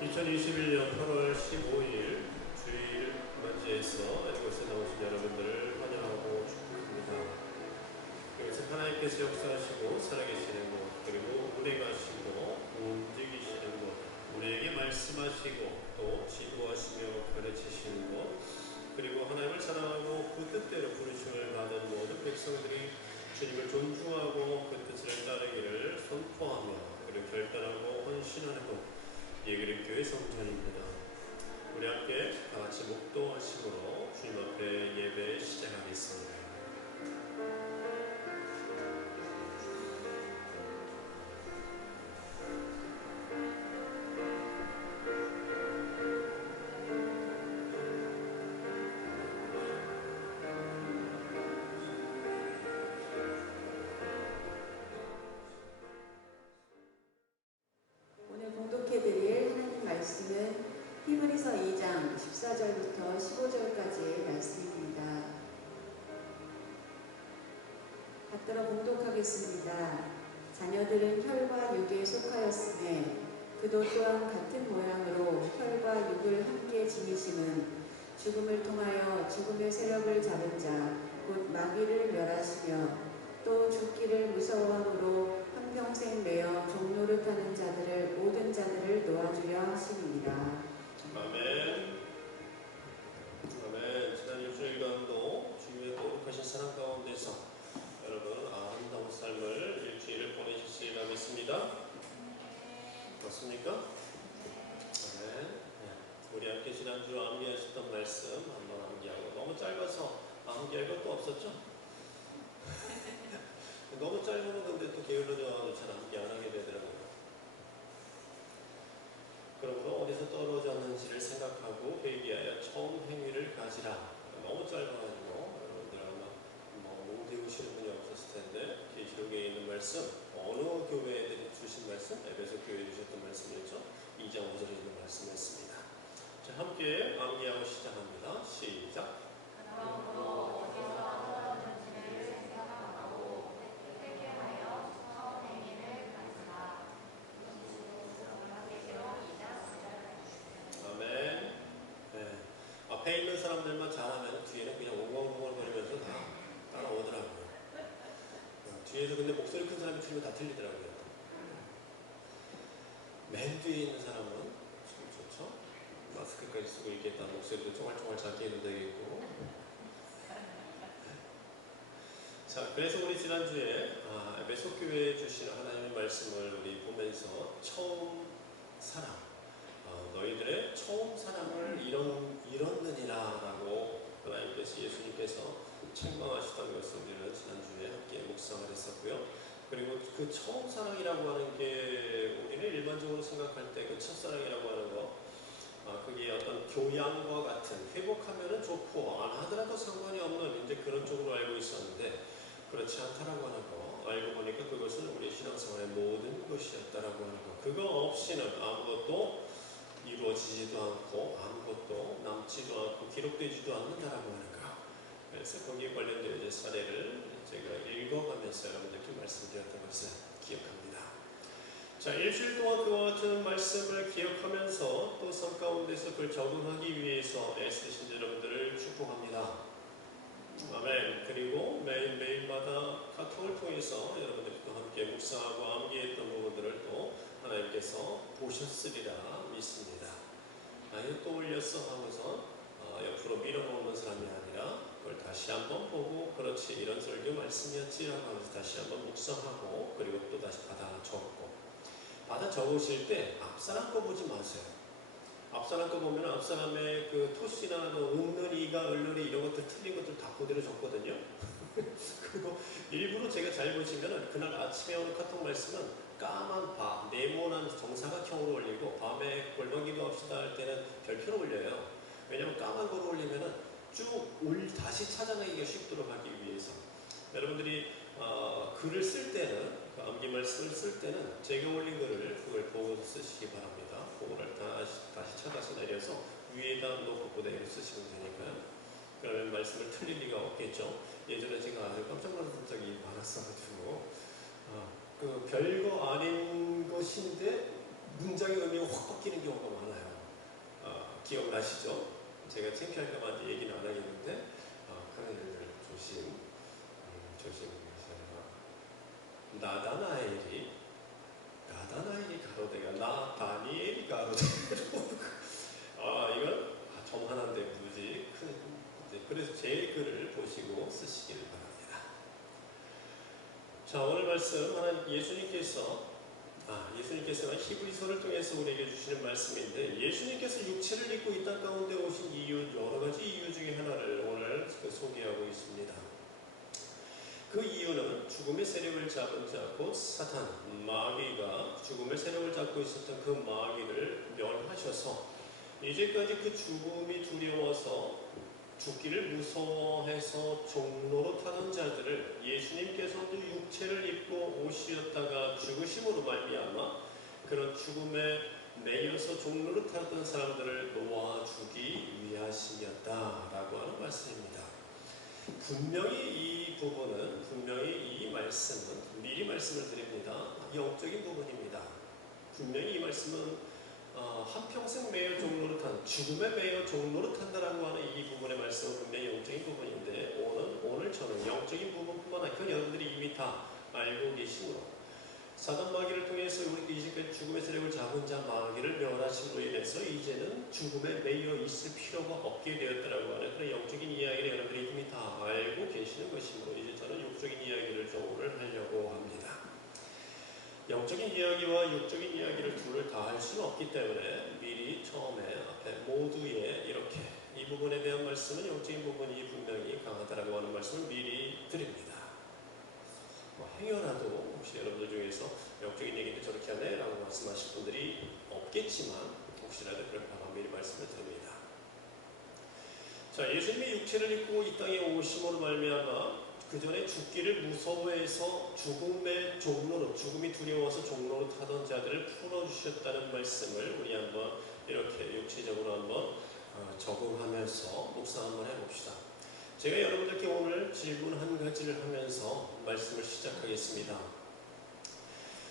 2021년 8월 15일 주일 맞이해서 이곳에 나오신 여러분들을 환영하고 축복합니다. 이것은 하나님께서 역사하시고 살아계시는 곳, 그리고 운행하시고 움직이시는 곳, 우리에게 말씀하시고 또 지도하시며 가르치시는 곳, 그리고 하나님을 사랑하고 그 뜻대로 부르심을 받은 모든 백성들이 주님을 존중하고 그 뜻을 따르기를 선포하며 그리고 결단하고 헌신하는 곳, 예그린교회 성전입니다. 우리 함께 다같이 묵도하심으로 주님 앞에 예배 시작하겠습니다. 오늘 봉독해드릴 하나님 말씀은 히브리서 2장 14절부터 15절까지의 말씀입니다. 받들어 봉독하겠습니다. 자녀들은 혈과 육에 속하였음에 그도 또한 같은 모양으로 혈과 육을 함께 지니심은 죽음을 통하여 죽음의 세력을 잡은 자 곧 마귀를 멸하시며 또 죽기를 무서워함으로 한평생 매여 종노릇하는 자들을 모든 자들을 놓아주려 하심이니라. 아멘. 아멘. 지난 일주일간도 주님의 거룩하신 사랑 가운데서 여러분 아름다운 삶을 일주일을 보내셨으리라 믿습니다. 맞습니까? 아멘. 우리 함께 지난주 암기하셨던 말씀 한번 암기하고, 너무 짧아서 암기할 것도 없었죠? 너무 짧으면 근데 또 게을러져서 잘 암기 안 하게 되더라고요. 그러므로 어디서 떨어졌는지를 생각하고 회개하여 처음 행위를 가지라. 너무 짧아가지고 여러분들 아마 뭉개우시는 분이 없었을 텐데, 계시록에 있는 말씀, 어느 교회에 주신 말씀? 에베소 교회에 주셨던 말씀이었죠. 2장 5절에 있는 말씀이었습니다. 자, 함께 암기하고 시작합니다. 시작. 그러므로 어디서 떨어졌는지를 생각하고 회개하여 처음 행위를 가지라. 아멘. 네. 앞에 있는 사람들만 잘하면 뒤에는 그냥 웅얼웅얼거리면서 다 따라오더라고요. 뒤에서 근데 목소리 큰 사람이 틀리면 다 틀리더라고요. 맨 뒤에 있는 사람은 좀 좋죠? 마스크까지 쓰고 있겠다. 목소리도 쫑알쫑알 작게 해도 되겠고. 자, 그래서 우리 지난주에 에베소 교회에 주시는 하나님의 말씀을 우리 보면서 처음 사랑, 너희들의 처음 사랑을 잃었느니라 라고 하나님께서, 예수님께서 책망하시던 것을 우리는 지난주에 함께 묵상을 했었고요. 그리고 그 처음 사랑이라고 하는 게 우리는 일반적으로 생각할 때 그 첫사랑이라고 하는 거, 그게 어떤 교양과 같은, 회복하면은 좋고 안 하더라도 상관이 없는 이제 그런 쪽으로 알고 있었는데, 그렇지 않다라고 하는 거 알고 보니까 그것은 우리 신앙생활의 모든 것이었다라고 하는 거, 그거 없이는 아무것도 이루어지지도 않고 아무것도 남지도 않고 기록되지도 않는다라고 하는 거. 그래서 거기에 관련된 이제 사례를 제가 읽어가면서 여러분들께 말씀드렸던 것을 기억합니다. 자, 일주일 동안 그와 같은 말씀을 기억하면서 또 삶 가운데서 그걸 적응하기 위해서 애쓰신 여러분들을 축복합니다. 아멘. 그리고 매일마다 카톡을 통해서 여러분들과 함께 묵상하고 암기했던 부분들을 또 하나님께서 보셨으리라 믿습니다. 아니, 또 올렸어 하면서 옆으로 밀어먹는 사람이 아니라 그걸 다시 한번 보고, 그렇지, 이런 설교 말씀이었지라고 하면서 다시 한번 묵상하고, 그리고 또 다시 받아 적고, 받아 적으실 때 앞사람 거 보지 마세요. 앞사람 거 보면 앞사람의 그 토시나 은느리가 을느리 이런 것들 틀린 것들 다 그대로 적거든요. 그리고 일부러 제가 잘 보시면은 그날 아침에 오는 카톡 말씀은 까만 밤, 네모난 정사각형으로 올리고, 밤에 골방기도 합시다 할 때는 별표로 올려요. 왜냐면 까만 거로 올리면은 쭉 다시 찾아내기가 쉽도록 하기 위해서. 여러분들이 글을 쓸 때는, 그 암기 말씀을 쓸 때는 제가 올린 글을 그걸 보고 쓰시기 바랍니다. 그거를 다시 찾아서 내려서 위에다 놓고 그대로 쓰시면 되니까요. 그러면 말씀을 틀릴 리가 없겠죠. 예전에 제가 아주 깜짝 놀랐던 적이 많았어가지고 그 별거 아닌 것인데 문장의 의미가 확 바뀌는 경우가 많아요. 기억나시죠? 제가 창피할까봐 얘기는 안 하겠는데 그런 일들 조심하세요. 나다나엘이 가로대가 나다니엘이 가로대가 이건 점 하나인데 무지 큰 그래서 제 글을 보시고 쓰시기를 바랍니다. 자, 오늘 말씀 예수님께서는 히브리서를 통해서 우리에게 주시는 말씀인데, 예수님께서 육체를 입고 이 땅 가운데 오신 이유, 여러 가지 이유 중에 하나를 오늘 소개하고 있습니다. 그 이유는 죽음의 세력을 잡은 자, 곧 사탄, 마귀가 죽음의 세력을 잡고 있었던 그 마귀를 멸하셔서 이제까지 그 죽음이 두려워서 죽기를 무서워해서 종로로 타던 자들을 예수님께서도 육체를 입고 오시었다가 죽으심으로 말미암아 그런 죽음에 매여서 종로로 타던 사람들을 놓아주기 위하심이었다라고 하는 말씀입니다. 분명히 이 말씀은 미리 말씀을 드립니다. 영적인 부분입니다. 분명히 이 말씀은 한평생 매여 종로로 탄, 죽음에 매여 종로로 탄다라고 하는 이 부분의 말씀은 분명히 영적인 부분인데, 오늘 저는 영적인 부분뿐만 아니라 그건 여러분들이 이미 다 알고 계시므로 사단 마귀를 통해서 우리 이제까지 죽음의 세력을 잡은 자 마귀를 멸하심으로 인해서 이제는 죽음에 매여 있을 필요가 없게 되었다라고 하는 그런 영적인 이야기를 여러분들이 이미 다 알고 계시는 것이므로 이제 저는 육적인 이야기를 좀 오늘 하려고 합니다. 영적인 이야기와 육적인 이야기를 둘을 다 할 수는 없기 때문에 미리 처음에 앞에 모두에 이렇게 이 부분에 대한 말씀은 영적인 부분이 분명히 강하다라고 하는 말씀을 미리 드립니다. 행여라도 혹시 여러분들 중에서 영적인 얘기인데 저렇게 하네 라고 말씀하실 분들이 없겠지만 혹시라도 그럴까봐 미리 말씀을 드립니다. 자, 예수님이 육체를 입고 이 땅에 오심으로 말미암아 그 전에 죽기를 무서워해서 죽음의 종로로, 죽음이 두려워서 종로로 타던 자들을 풀어주셨다는 말씀을 우리 한번 이렇게 육체적으로 한번 적응하면서 묵상 한번 해봅시다. 제가 여러분들께 오늘 질문 한 가지를 하면서 말씀을 시작하겠습니다.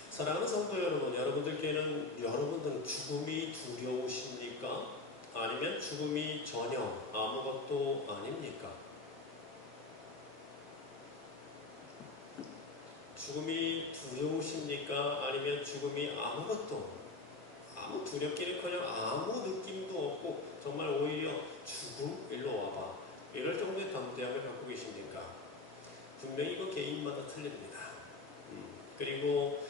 사랑하는 성도 여러분, 여러분들은 죽음이 두려우십니까? 아니면 죽음이 전혀 아무것도 아닙니까? 죽음이 두려우십니까? 아니면 죽음이 아무 두렵기는커녕 아무 느낌도 없고 정말 오히려 죽음 일로 와봐 이럴 정도의 담대함을 갖고 계십니까? 분명히 이거 개인마다 틀립니다. 그리고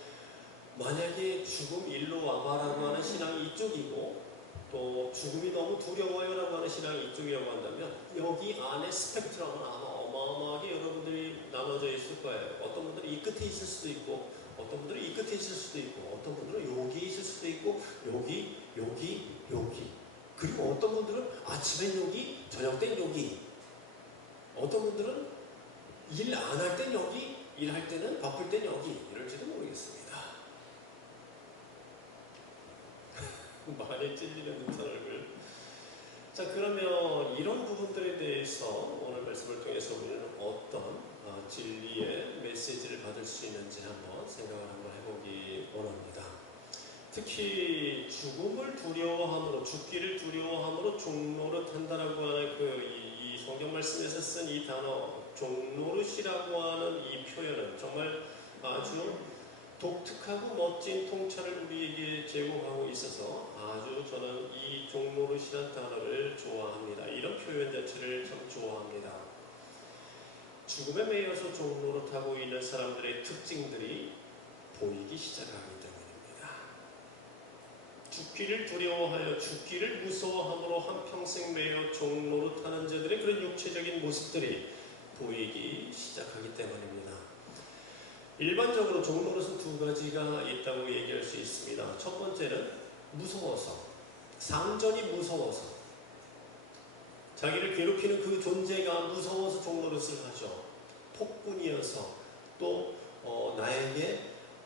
만약에 죽음 일로 와봐라고 하는 신앙이 이쪽이고 또 죽음이 너무 두려워요라고 하는 신앙이 이쪽이라고 한다면 여기 안에 스펙트럼은 아마 어마어마하게 여러분들이 나눠져 있을 거예요. 어떤 분들은 이 끝에 있을 수도 있고 어떤 분들은 이 끝에 있을 수도 있고 어떤 분들은 여기 있을 수도 있고 여기 그리고 어떤 분들은 아침엔 여기 저녁 땐 여기 어떤 분들은 일 안 할 땐 여기 일할 때는 바쁠 땐 여기 이럴지도 모르겠습니다. 많이 찔리는 듯한 얼굴. 자, 그러면 이런 부분들에 대해서 오늘 말씀을 통해서 우리는 어떤 진리의 메시지를 받을 수 있는지 한번 생각을 한번 해보기 원합니다. 특히 죽음을 두려워함으로, 죽기를 두려워함으로 종노릇 한다라고 하는 이 성경 말씀에서 쓴 이 단어 종노릇이라고 하는 이 표현은 정말 아주 독특하고 멋진 통찰을 우리에게 제공하고 있어서 아주 저는 이 종노릇이라는 단어를 좋아합니다. 이런 표현 자체를 참 좋아합니다. 죽음에 매여서 종노릇하고 있는 사람들의 특징들이 보이기 시작하기 때문입니다. 죽기를 두려워하여 죽기를 무서워함으로 한평생 매여 종노릇하는 자들의 그런 육체적인 모습들이 보이기 시작하기 때문입니다. 일반적으로 종노릇은 두 가지가 있다고 얘기할 수 있습니다. 첫 번째는 무서워서, 상전이 무서워서, 자기를 괴롭히는 그 존재가 무서워서 종노릇을 하죠. 폭군이어서 또 나에게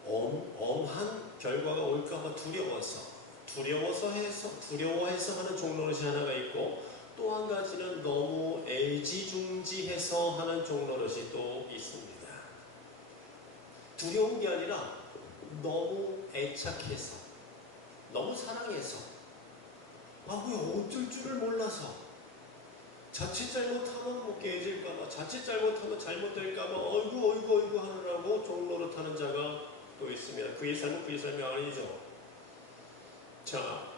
엄한 결과가 올까봐 두려워해서 하는 종노릇이 하나가 있고, 또 한 가지는 너무 애지중지해서 하는 종노릇이 또 있습니다. 두려운 게 아니라 너무 애착해서, 너무 사랑해서, 왜 어쩔 줄을 몰라서, 자칫 잘못하면 뭐 깨질까봐, 자칫 잘못하면 잘못될까봐, 어이구 하느라고 종로를 타는 자가 또 있습니다. 그의 삶은 그의 삶이 아니죠. 자,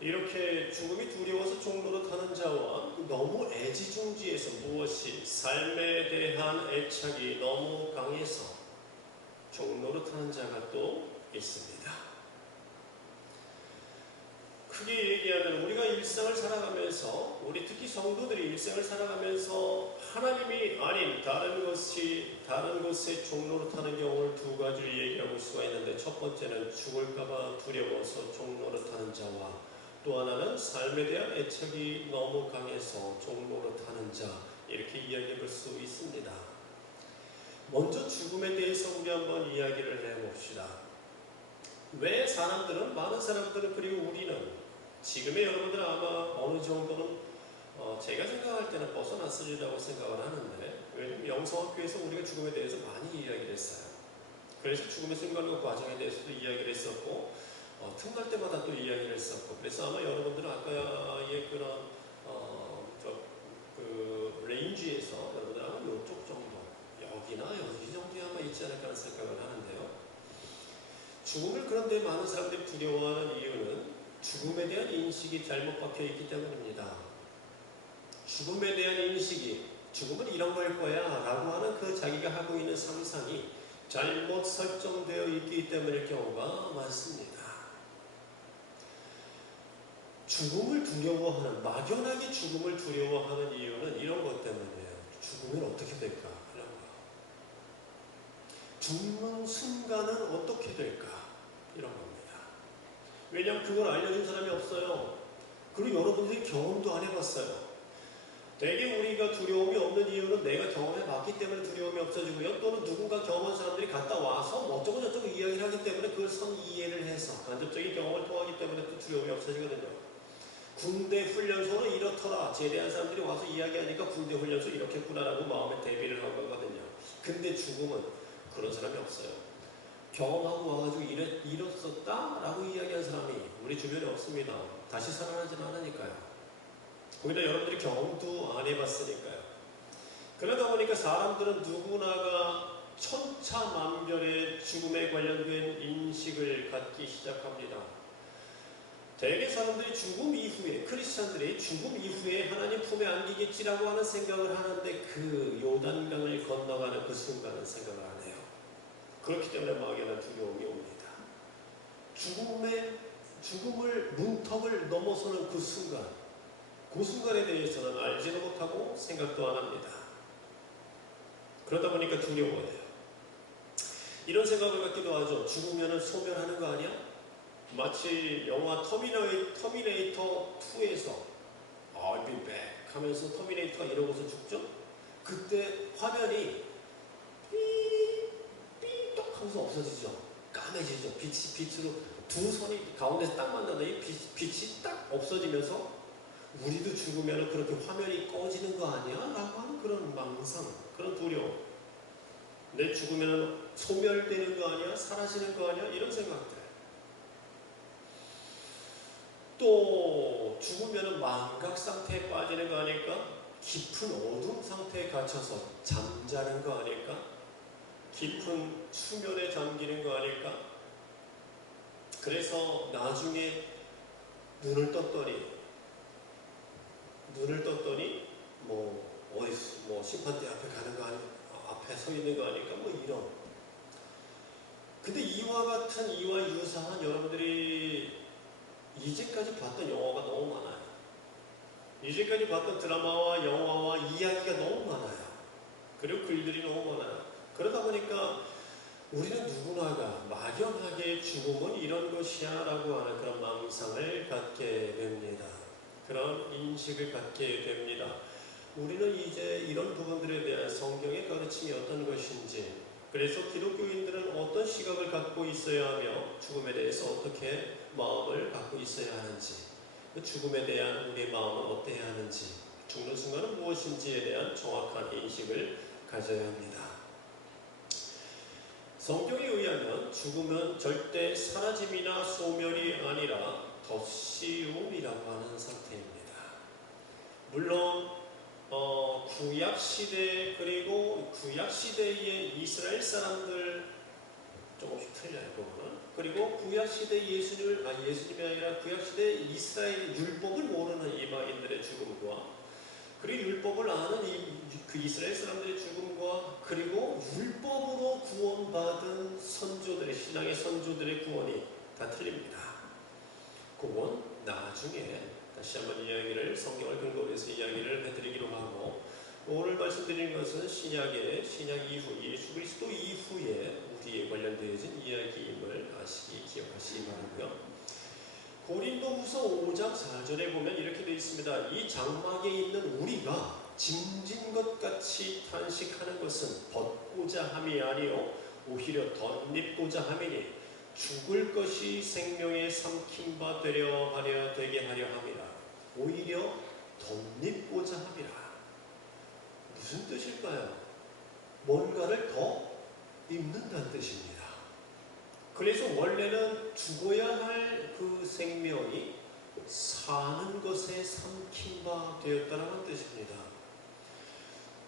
이렇게 죽음이 두려워서 종로를 타는 자와 너무 애지중지해서 무엇이 삶에 대한 애착이 너무 강해서 종로를 타는 자가 또 있습니다. 크게 얘기하면 우리가 일상을 살아가면서, 우리 특히 성도들이 일상을 살아가면서 하나님이 아닌 다른 곳에 종로를 타는 경우를 두 가지를 얘기하고 수가 있는데, 첫 번째는 죽을까봐 두려워서 종로를 타는 자와, 또 하나는 삶에 대한 애착이 너무 강해서 종로를 타는 자, 이렇게 이야기해 볼 수 있습니다. 먼저 죽음에 대해서 우리 한번 이야기를 해봅시다. 왜 많은 사람들은, 그리고 우리는, 지금의 여러분들은 아마 어느 정도는 제가 생각할 때는 벗어났으리라고 생각을 하는데, 왜냐하면 영성학교에서 우리가 죽음에 대해서 많이 이야기를 했어요. 그래서 죽음의 순간과 과정에 대해서도 이야기를 했었고, 틈날 때마다 또 이야기를 했었고, 그래서 아마 여러분들은 아까의 그런 레인지에서 여러분들 아마 이쪽 정도, 여기나 여기 정도에 아마 있지 않을까 하는 생각을 하는데요. 죽음을 그런데 많은 사람들이 두려워하는 이유는 죽음에 대한 인식이 잘못 박혀 있기 때문입니다. 죽음에 대한 인식이, 죽음은 이런 걸 거야 라고 하는 그 자기가 하고 있는 상상이 잘못 설정되어 있기 때문일 경우가 많습니다. 죽음을 두려워하는, 막연하게 죽음을 두려워하는 이유는 이런 것 때문이에요. 죽으면 어떻게 될까? 이런 거. 죽는 순간은 어떻게 될까? 이런 겁니다. 왜냐하면 그걸 알려준 사람이 없어요. 그리고 여러분들이 경험도 안 해봤어요. 되게 우리가 두려움이 없는 이유는 내가 경험해봤기 때문에 두려움이 없어지고요. 또는 누군가 경험한 사람들이 갔다 와서 어쩌고 저쩌고 이야기를 하기 때문에 그걸 이해를 해서 간접적인 경험을 통하기 때문에 또 두려움이 없어지거든요. 군대 훈련소는 이렇더라. 제대한 사람들이 와서 이야기하니까 군대 훈련소 이렇겠구나라고 마음에 대비를 한 거거든요. 근데 죽음은 그런 사람이 없어요. 경험하고 와가지고 이렇었다라고 이야기한 사람이 우리 주변에 없습니다. 다시 살아나지는 않으니까요. 거기다 여러분들이 경험도 안 해봤으니까요. 그러다 보니까 사람들은 누구나가 천차만별의 죽음에 관련된 인식을 갖기 시작합니다. 대개 사람들이 죽음 이후에, 크리스찬들이 죽음 이후에 하나님 품에 안기겠지라고 하는 생각을 하는데, 그 요단강을 건너가는 그 순간은 생각을 안 해요. 그렇기 때문에 막연한 두려움이 옵니다. 죽음을 문턱을 넘어서는 그 순간에 대해서는 알지도 못하고 생각도 안 합니다. 그러다 보니까 두려워해요. 이런 생각을 갖기도 하죠. 죽으면 소멸하는 거 아니야? 마치 영화 터미네이터 2에서 I'll be back 하면서 터미네이터가 이러고서 죽죠? 그때 화면이 삐똑 하면서 없어지죠. 까매지죠. 빛으로 두 선이 가운데서 딱 만나다 이 빛이 딱 없어지면서 우리도 죽으면 그렇게 화면이 꺼지는 거 아니야? 라고 하는 그런 망상, 그런 두려움. 내 죽으면 소멸되는 거 아니야? 사라지는 거 아니야? 이런 생각들. 또 죽으면 망각 상태에 빠지는 거 아닐까? 깊은 어둠 상태에 갇혀서 잠자는 거 아닐까? 깊은 수면에 잠기는 거 아닐까? 그래서 나중에 눈을 떴더니 뭐 심판대 앞에 가는 거 아닐까? 앞에 서 있는 거 아닐까? 뭐 이런. 근데 이와 유사한 여러분들이 이제까지 봤던 영화가 너무 많아요. 이제까지 봤던 드라마와 영화와 이야기가 너무 많아요. 그리고 글들이 너무 많아요. 그러다 보니까 우리는 누구나가 막연하게 죽음은 이런 것이야 라고 하는 그런 망상을 갖게 됩니다. 그런 인식을 갖게 됩니다. 우리는 이제 이런 부분들에 대한 성경의 가르침이 어떤 것인지, 그래서 기독교인들은 어떤 시각을 갖고 있어야 하며 죽음에 대해서 어떻게 마음을 갖고 있어야 하는지, 죽음에 대한 우리의 마음은 어때야 하는지, 죽는 순간은 무엇인지에 대한 정확한 인식을 가져야 합니다. 성경에 의하면 왜냐하면 죽음은 절대 사라짐이나 소멸이 아니라 덧씌움이라고 하는 상태입니다. 물론 구약 시대 그리고 구약 시대의 이스라엘 사람들 조금씩 틀려요. 그거는. 그리고 구약 시대 예수님이 아니라 구약 시대 이스라엘 율법을 모르는 이방인들의 죽음과 그리고 율법을 아는 그 이스라엘 사람들의 죽음과 그리고 율법으로 구원받은 선조들의 신앙의 선조들의 구원이 다 틀립니다. 그건 나중에 다시 한번 이야기를 성경을 근거로 해서 이야기를 해드리기로 하고 오늘 말씀드리는 것은 신약 이후 예수 그리스도 이후에 우리에 관련되어진 이야기임을 기억하시기 바라고요. 고린도후서 5장 4절에 보면 이렇게 되어 있습니다. 이 장막에 있는 우리가 짐진 것 같이 탄식하는 것은 벗고자 함이 아니요 오히려 덧입고자 함이니 죽을 것이 생명에 삼킨 바 되려 하려 되게 하려 함이라. 오히려 덧입고자 함이라. 무슨 뜻일까요? 뭔가를 더 입는다는 뜻입니다. 그래서 원래는 죽어야 할 그 생명이 사는 것에 삼킨 바 되었다는 뜻입니다.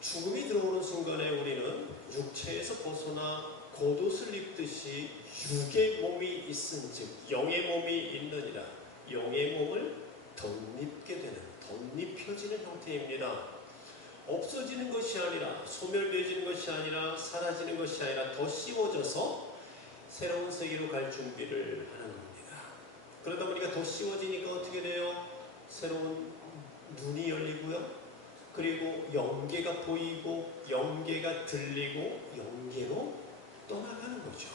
죽음이 들어오는 순간에 우리는 육체에서 벗어나 겉옷을 입듯이 육의 몸이 있은즉 영의 몸이 있느니라. 영의 몸을 덧입게 되는, 덧입혀지는 형태입니다. 없어지는 것이 아니라, 소멸되어지는 것이 아니라, 사라지는 것이 아니라 더 씌워져서 새로운 세계로 갈 준비를 하는 겁니다. 그러다 보니까 더 씌워지니까 어떻게 돼요? 새로운 눈이 열리고요. 그리고 영계가 보이고 영계가 들리고 영계로 떠나가는 거죠.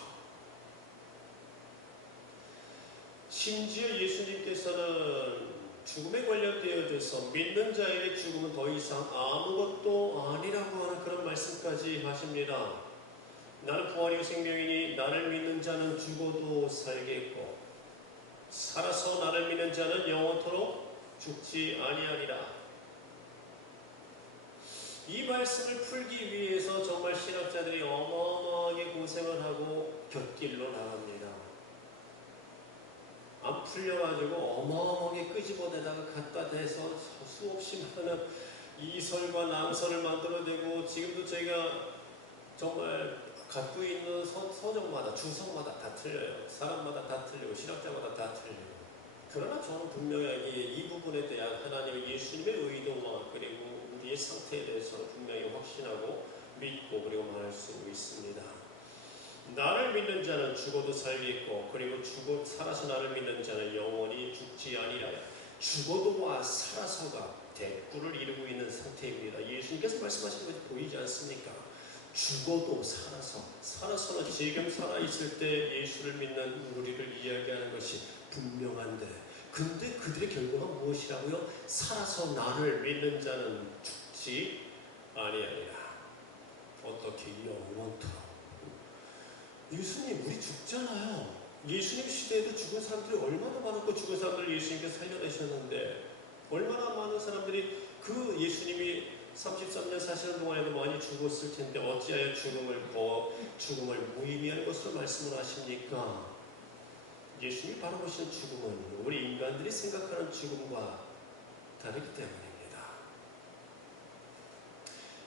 심지어 예수님께서는 죽음에 관련되어져서 믿는 자에게 죽음은 더 이상 아무것도 아니라고 하는 그런 말씀까지 하십니다. 나는 부활이요 생명이니 나를 믿는 자는 죽어도 살겠고 살아서 나를 믿는 자는 영원토록 죽지 아니하리라. 이 말씀을 풀기 위해서 정말 신학자들이 어마어마하게 고생을 하고 곁길로 나갑니다. 안 풀려가지고 어마어마하게 끄집어내다가 갖다 대서 수없이 많은 이설과 낭설을 만들어내고 지금도 저희가 정말 갖고 있는 서적마다 주석마다 다 틀려요. 사람마다 다 틀리고 신학자마다 다 틀리고. 그러나 저는 분명히 이 부분에 대한 하나님의 예수님의 의도와 그리고 우리의 상태에 대해서 분명히 확신하고 믿고 그리고 말할 수 있습니다. 나를 믿는 자는 죽어도 살겠고 그리고 살아서 나를 믿는 자는 영원히 죽지 아니라. 죽어도와 살아서가 대꾸를 이루고 있는 상태입니다. 예수님께서 말씀하신 것이 보이지 않습니까? 죽어도 살아서는 지금 살아있을 때 예수를 믿는 우리를 이야기하는 것이 분명한데 근데 그들의 결과가 무엇이라고요? 살아서 나를 믿는 자는 죽지 아니하리라. 어떻게 영원토록. 예수님 우리 죽잖아요. 예수님 시대에도 죽은 사람들이 얼마나 많았고 죽은 사람들을 예수님께서 살려내셨는데 얼마나 많은 사람들이 그 예수님이 33년 사시는 동안에도 많이 죽었을 텐데 어찌하여 죽음을 무의미한 것으로 말씀을 하십니까? 예수님이 바로 보시는 죽음은 우리 인간들이 생각하는 죽음과 다르기 때문입니다.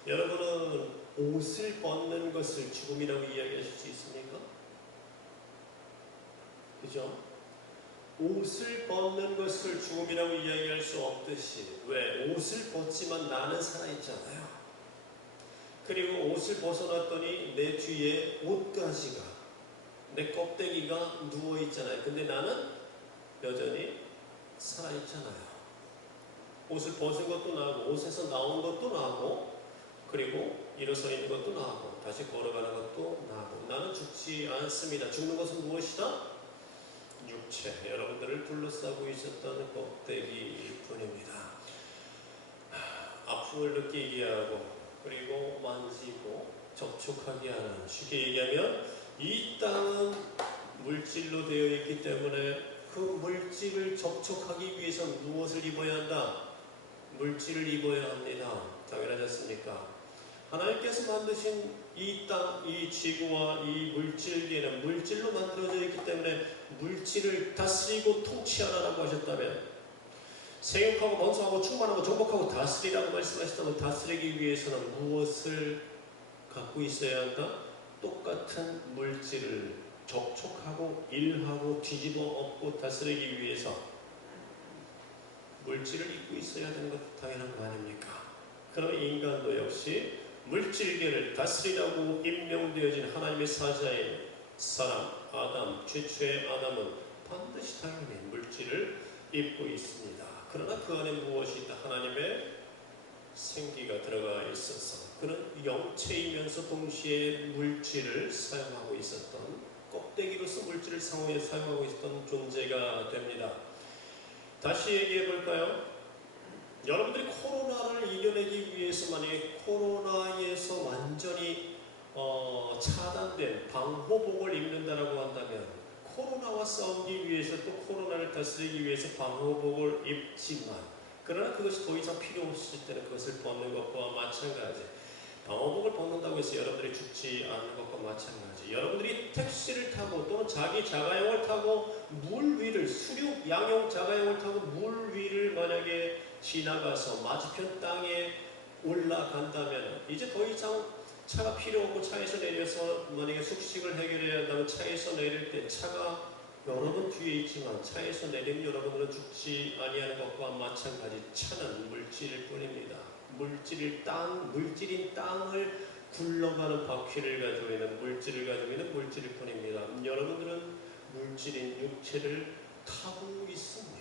여러분은 옷을 벗는 것을 죽음이라고 이야기하실 수 있습니까? 그죠? 옷을 벗는 것을 죽음이라고 이야기할 수 없듯이 왜? 옷을 벗지만 나는 살아있잖아요. 그리고 옷을 벗어났더니 내 뒤에 옷가지가 내 껍데기가 누워있잖아요. 근데 나는 여전히 살아있잖아요. 옷을 벗은 것도 나고 옷에서 나온 것도 나고 그리고 일어서 있는 것도 나고 다시 걸어가는 것도 나고 나는 죽지 않습니다. 죽는 것은 무엇이다? 육체, 여러분들을 둘러싸고 있었던 껍데기 뿐입니다. 아픔을 느끼게 하고 그리고 만지고 접촉하게 하는, 쉽게 얘기하면 이 땅은 물질로 되어 있기 때문에 그 물질을 접촉하기 위해서는 무엇을 입어야 한다? 물질을 입어야 합니다. 당연하지 않습니까? 하나님께서 만드신 이 땅, 이 지구와 이 물질계는 물질로 만들어져 있기 때문에 물질을 다스리고 통치하라고 하셨다면, 생육하고 번성하고 충만하고 정복하고 다스리라고 말씀하셨다면, 다스리기 위해서는 무엇을 갖고 있어야 한다? 똑같은 물질을 접촉하고 일하고 뒤집어 엎고 다스리기 위해서 물질을 입고 있어야 되는 것도 당연한 거 아닙니까? 그럼 인간도 역시 물질계를 다스리라고 임명되어진 하나님의 사자인 사람 아담, 최초의 아담은 반드시 당연히 물질을 입고 있습니다. 그러나 그 안에 무엇이 있다? 하나님의 생기가 들어가 있어서 그는 영체이면서 동시에 물질을 사용하고 있었던, 껍데기로서 물질을 사용하고 있었던 존재가 됩니다. 다시 얘기해 볼까요? 여러분들이 코로나를 이겨내기 위해서 만약에 코로나에서 완전히 차단된 방호복을 입는다라고 한다면, 코로나와 싸우기 위해서 또 코로나를 다스리기 위해서 방호복을 입지만, 그러나 그것이 더 이상 필요 없을 때는 그것을 벗는 것과 마찬가지. 방호복을 벗는다고 해서 여러분들이 죽지 않는 것과 마찬가지. 여러분들이 택시를 타고 또는 자기 자가용을 타고 물 위를, 수륙 양용 자가용을 타고 물 위를 만약에 지나가서 맞은편 땅에 올라간다면 이제 더 이상 차가 필요 없고 차에서 내려서 만약에 숙식을 해결해야 한다면 차에서 내릴 때 차가 여러분 뒤에 있지만 차에서 내리면 여러분들은 죽지 아니하는 것과 마찬가지. 차는 물질일 뿐입니다. 물질인 땅을 굴러가는 바퀴를 가지고 있는, 물질을 가지고 있는 물질일 뿐입니다. 여러분들은 물질인 육체를 타고 있습니다.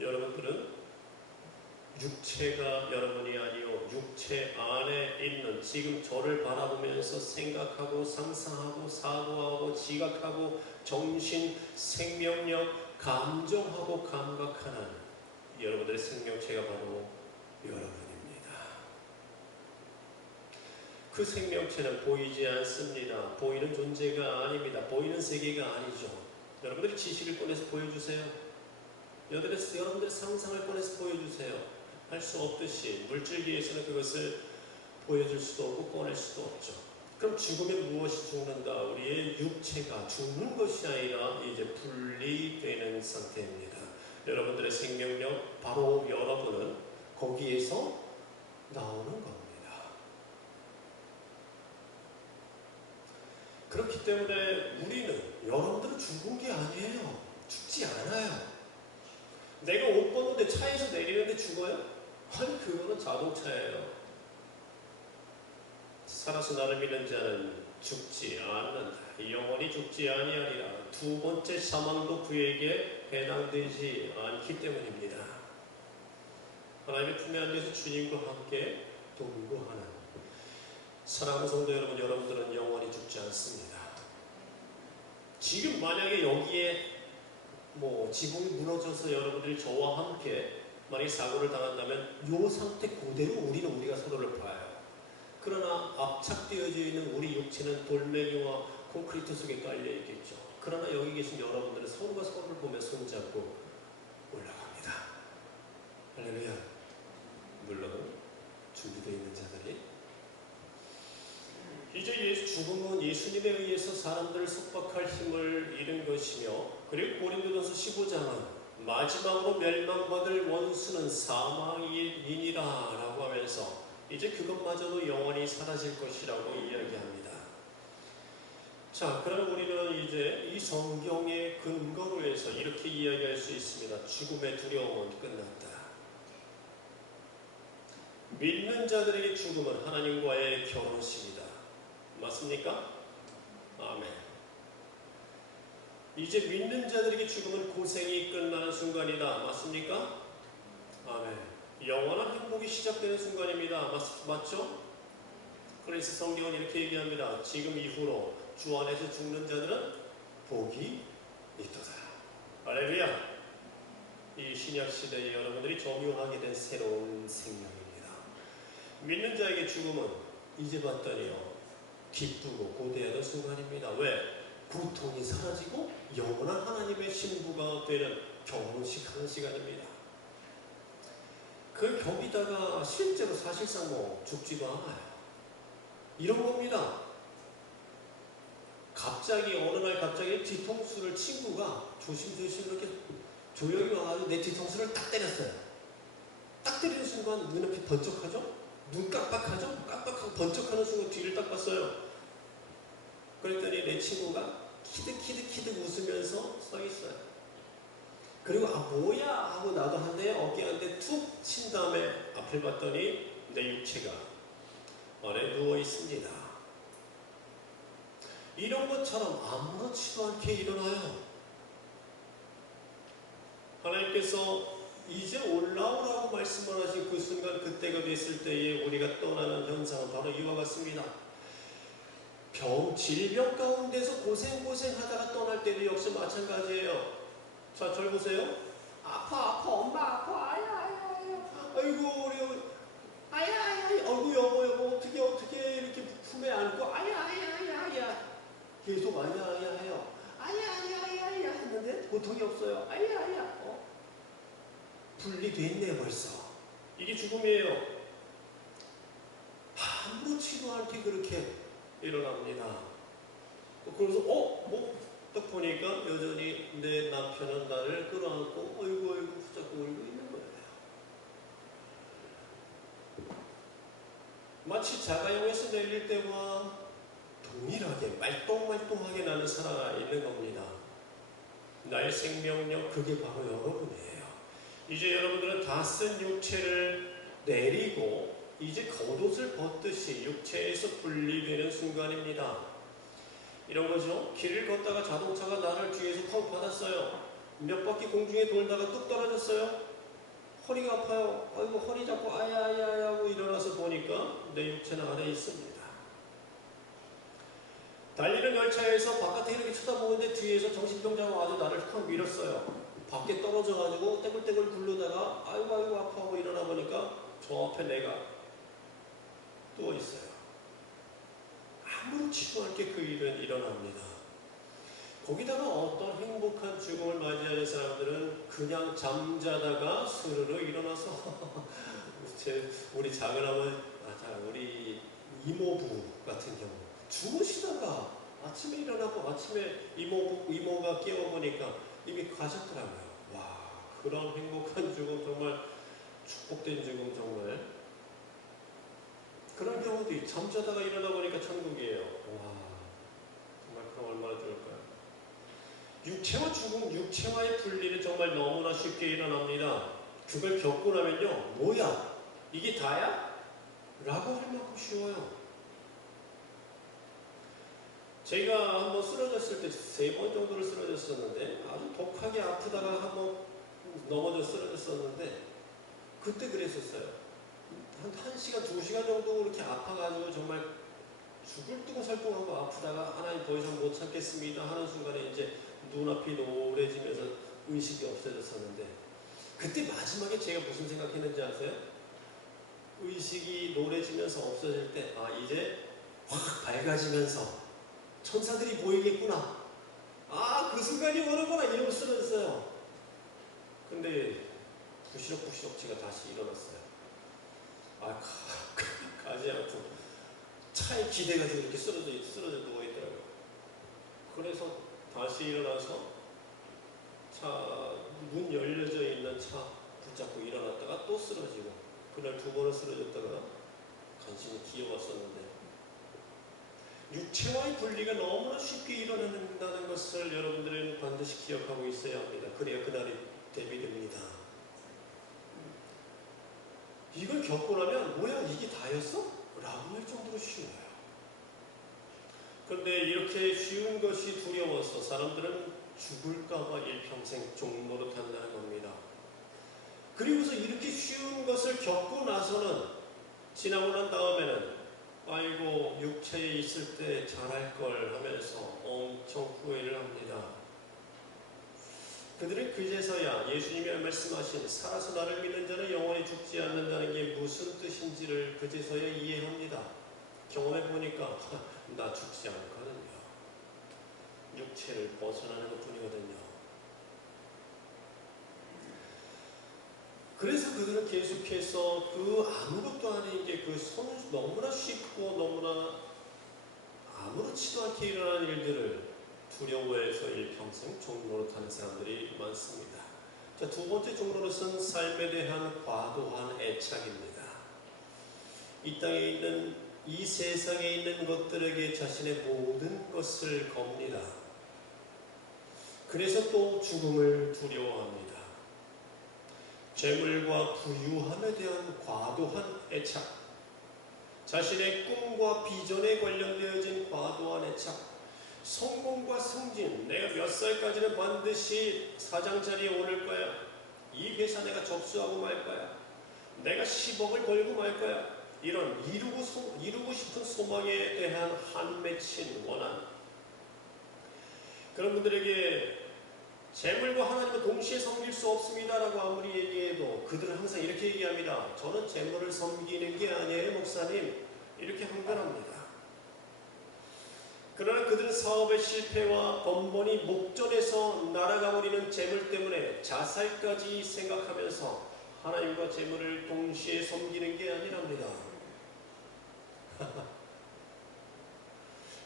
여러분들은 육체가 여러분이 아니요 육체 안에 있는, 지금 저를 바라보면서 생각하고 상상하고 사고하고 지각하고 정신, 생명력, 감정하고 감각하는 여러분들의 생명체가 바로 여러분입니다. 그 생명체는 보이지 않습니다. 보이는 존재가 아닙니다. 보이는 세계가 아니죠. 여러분들이 지식을 꺼내서 보여주세요. 여러분들의 상상을 꺼내서 보여주세요. 할 수 없듯이 물질계에서는 그것을 보여줄 수도 없고 꺼낼 수도 없죠. 그럼 죽으면 무엇이 죽는다? 우리의 육체가 죽는 것이 아니라 이제 분리되는 상태입니다. 여러분들의 생명력, 바로 여러분은 거기에서 나오는 겁니다. 그렇기 때문에 우리는, 여러분들은 죽은 게 아니에요. 죽지 않아요. 내가 옷 벗는데 차에서 내리는데 죽어요? 아니, 그거는 자동차예요. 살아서 나를 믿는 자는 죽지 않는다. 영원히 죽지 아니하리라. 두 번째 사망도 그에게 해당되지 않기 때문입니다. 하나님의 품에 안겨서 주님과 함께 동거하는 사랑하는 성도 여러분, 여러분들은 영원히 죽지 않습니다. 지금 만약에 여기에 지붕이 무너져서 여러분들이 저와 함께 만약에 사고를 당한다면 이 상태 그대로 우리가 서로를 봐요. 그러나 압착되어져 있는 우리 육체는 돌멩이와 콘크리트 속에 깔려 있겠죠. 그러나 여기 계신 여러분들은 서로가 서로를 보며 손잡고 올라갑니다. 할렐루야. 물론 준비되어 있는 자들이 이제 죽음은 예수님에 의해서 사람들을 속박할 힘을 잃은 것이며, 그리고 고린도전서 15장은 마지막으로 멸망받을 원수는 사망이니라 라고 하면서 이제 그것마저도 영원히 사라질 것이라고 이야기합니다. 자, 그럼 우리는 이제 이 성경의 근거로 해서 이렇게 이야기할 수 있습니다. 죽음의 두려움은 끝났다. 믿는 자들에게 죽음은 하나님과의 결혼식이다. 맞습니까? 아멘. 이제 믿는 자들에게 죽음은 고생이 끝나는 순간이다. 맞습니까? 아멘. 영원한 행복이 시작되는 순간입니다. 맞죠? 그래서 성경은 이렇게 얘기합니다. 지금 이후로 주 안에서 죽는 자들은 복이 있도다. 할렐루야. 이 신약 시대에 여러분들이 적용하게 된 새로운 생명입니다. 믿는 자에게 죽음은 이제 봤더니요, 기쁘고 고대하던 순간입니다. 왜? 고통이 사라지고 영원한 하나님의 신부가 되는 결혼식 하는 시간입니다. 그 거기다가 실제로 사실상 뭐 죽지도 않아요. 이런 겁니다. 갑자기 어느 날 갑자기 뒤통수를 친구가 조심조심 이렇게 조용히 와가지고 내 뒤통수를 딱 때렸어요. 딱 때리는 순간 눈앞이 번쩍하죠? 눈 깜빡하죠? 깜빡하고 번쩍하는 순간 뒤를 딱 봤어요. 그랬더니 내 친구가 키득키득키득 웃으면서 서 있어요. 그리고 아 뭐야 하고 나도 한 대 어깨 한 대 툭 친 다음에 앞을 봤더니 내 육체가 아래 누워 있습니다. 이런 것처럼 아무렇지도 않게 일어나요. 하나님께서 이제 올라오라고 말씀을 하신 그 순간 그때가 됐을 때에 우리가 떠나는 현상은 바로 이와 같습니다. 질병 가운데서 고생하다가 떠날 때도 역시 마찬가지예요. 자, 절 보세요. 아파, 엄마 아파, 아야, 아이고, 우리, 아야, 아이고, 여보, 어떻게, 이렇게 품에 안고, 아야, 계속 아야 해요. 아야 했는데 고통이 없어요. 아야, 분리됐네, 벌써. 이게 죽음이에요. 아무렇지도 않게 그렇게 일어납니다. 그래서 딱 보니까 여전히 내 남편은 나를 끌어안고 어이구 붙잡고 울고 있는 거예요. 마치 자가용에서 내릴 때와 동일하게 말똥말똥하게 나는 살아 있는 겁니다. 나의 생명력 그게 바로 여러분이에요. 이제 여러분들은 다 쓴 육체를 내리고 이제 겉옷을 벗듯이 육체에서 분리되는 순간입니다. 이런 거죠. 길을 걷다가 자동차가 나를 뒤에서 펑 받았어요. 몇 바퀴 공중에 돌다가 뚝 떨어졌어요. 허리가 아파요. 아이고 허리 잡고 아야 하고 일어나서 보니까 내 육체는 아래에 있습니다. 달리는 열차에서 바깥에 이렇게 쳐다보는데 뒤에서 정신병자가 와서 나를 확 밀었어요. 밖에 떨어져가지고 떼굴떼굴 굴르다가 아이고 아파하고 일어나 보니까 저 앞에 내가 누워 있어요. 아무렇지도 않게 그 일은 일어납니다. 거기다가 어떤 행복한 죽음을 맞이하는 사람들은 그냥 잠자다가 스르르 일어나서 우리 작은아버지, 우리 이모부 같은 경우 주무시다가 아침에 일어나고 아침에 이모가 깨워보니까 이미 가셨더라고요. 와, 그런 행복한 죽음, 정말 축복된 죽음, 정말 그런 경우도 잠자다가 일어나 보니까 천국이에요. 와, 정말 그럼 얼마나 좋을까요? 육체와 죽음, 육체와의 분리는 정말 너무나 쉽게 일어납니다. 그걸 겪고 나면요, 뭐야? 이게 다야? 라고 할 만큼 쉬워요. 제가 한번 쓰러졌을 때 3번 정도를 쓰러졌었는데 아주 독하게 아프다가 한번 넘어져 쓰러졌었는데 그때 그랬었어요. 한 1시간, 2시간 정도 그렇게 아파가지고 정말 죽을 둥 설동하고 아프다가 하나님 더 이상 못 참겠습니다 하는 순간에 이제 눈앞이 노래지면서 의식이 없어졌었는데 그때 마지막에 제가 무슨 생각했는지 아세요? 의식이 노래지면서 없어질 때 이제 확 밝아지면서 천사들이 보이겠구나. 그 순간이 오는구나. 이러고 쓰러졌어요. 근데 부시럭부시럭 제가 다시 일어났어요. 가지 않고 차에 기대가지고 이렇게 쓰러져 누워있더라고요. 그래서 다시 일어나서 차 문 열려져 있는 차 붙잡고 일어났다가 또 쓰러지고 그날 2번을 쓰러졌다가 간신히 기어왔었는데 육체와의 분리가 너무나 쉽게 일어난다는 것을 여러분들은 반드시 기억하고 있어야 합니다. 그래야 그날이 대비됩니다. 이걸 겪고 나면 뭐야 이게 다였어? 라고 할 정도로 쉬워요. 그런데 이렇게 쉬운 것이 두려워서 사람들은 죽을까봐 일평생 종노릇 한다는 겁니다. 그리고서 이렇게 쉬운 것을 겪고 나서는 지나고 난 다음에는 아이고 육체에 있을 때 잘할 걸 하면서 엄청 후회를 합니다. 그들은 그제서야 예수님이 말씀하신 살아서 나를 믿는 자는 영원히 죽지 않는다는 게 무슨 뜻인지를 그제서야 이해합니다. 경험해 보니까 나 죽지 않거든요. 육체를 벗어나는 것 뿐이거든요. 그래서 그들은 계속해서 그 아무것도 아닌 게 그 너무나 쉽고 너무나 아무렇지도 않게 일어나는 일들을 두려워해서 일평생 종노릇하는 사람들이 많습니다. 자, 두 번째 종노릇은 삶에 대한 과도한 애착입니다. 이 땅에 있는 이 세상에 있는 것들에게 자신의 모든 것을 겁니다. 그래서 또 죽음을 두려워합니다. 재물과 부유함에 대한 과도한 애착, 자신의 꿈과 비전에 관련되어진 과도한 애착, 성공과 승진, 내가 몇 살까지는 반드시 사장 자리에 오를 거야, 이 회사 내가 접수하고 말 거야, 내가 10억을 벌고 말 거야, 이런 이루고 싶은 소망에 대한 한 맺힌 원한. 그런 분들에게 재물과 하나님을 동시에 섬길 수 없습니다라고 아무리 얘기해도 그들은 항상 이렇게 얘기합니다. 저는 재물을 섬기는 게 아니에요, 목사님. 이렇게 항변합니다. 그러나 그들은 사업의 실패와 번번이 목전에서 날아가버리는 재물 때문에 자살까지 생각하면서 하나님과 재물을 동시에 섬기는 게 아니랍니다.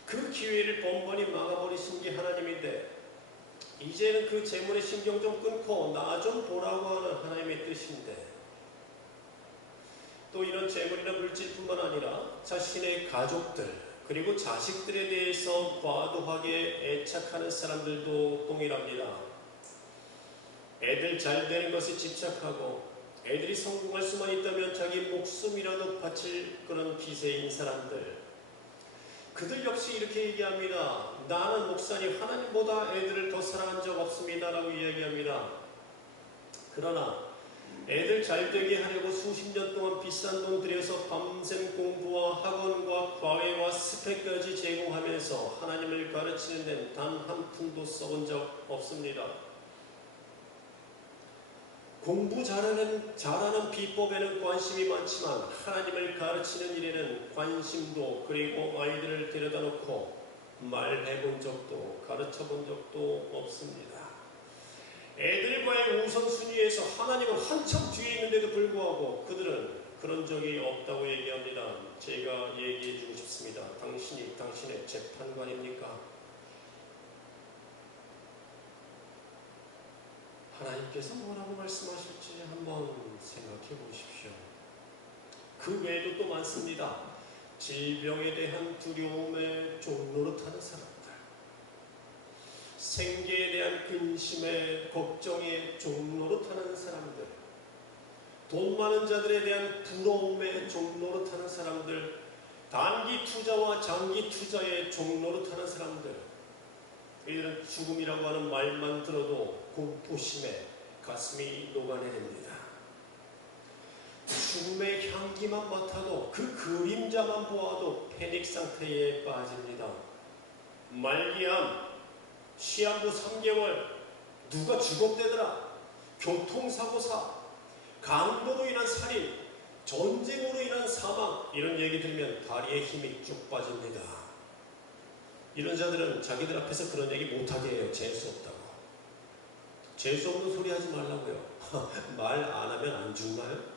그 기회를 번번이 막아버리신 게 하나님인데 이제는 그 재물의 신경 좀 끊고 나 좀 보라고 하는 하나님의 뜻인데, 또 이런 재물이나 물질뿐만 아니라 자신의 가족들 그리고 자식들에 대해서 과도하게 애착하는 사람들도 동일합니다. 애들 잘 되는 것에 집착하고 애들이 성공할 수만 있다면 자기 목숨이라도 바칠 그런 기세인 사람들, 그들 역시 이렇게 얘기합니다. 나는 목사님 하나님보다 애들을 더 사랑한 적 없습니다 라고 이야기합니다. 그러나 애들 잘 되게 하려고 수십 년 동안 비싼 돈 들여서 밤샘 공부와 학원과 과외와 스펙까지 제공하면서 하나님을 가르치는 데는 단 한 푼도 써본 적 없습니다. 공부 잘하는 비법에는 관심이 많지만 하나님을 가르치는 일에는 관심도, 그리고 아이들을 데려다 놓고 말해본 적도 가르쳐본 적도 없습니다. 애들과의 우선순위에서 하나님은 한참 뒤에 있는데도 불구하고 그들은 그런 적이 없다고 얘기합니다. 제가 얘기해 주고 싶습니다. 당신이 당신의 재판관입니까? 하나님께서 뭐라고 말씀하실지 한번 생각해 보십시오. 그 외에도 또 많습니다. 질병에 대한 두려움에 종노릇하는 사람들, 생계에 대한 근심에 걱정에 종노릇하는 사람들, 돈 많은 자들에 대한 부러움에 종노릇하는 사람들, 단기 투자와 장기 투자에 종노릇하는 사람들, 이들은 죽음이라고 하는 말만 들어도 공포심에 가슴이 녹아내립니다. 죽음의 향기만 맡아도, 그 그림자만 보아도 패닉 상태에 빠집니다. 말기암, 시한부 3개월, 누가 죽었대더라, 교통사고사, 강도로 인한 살인, 전쟁으로 인한 사망, 이런 얘기 들으면 다리에 힘이 쭉 빠집니다. 이런 자들은 자기들 앞에서 그런 얘기 못하게 해요. 재수 없다고. 재수 없는 소리 하지 말라고요. 말 안 하면 안 죽나요?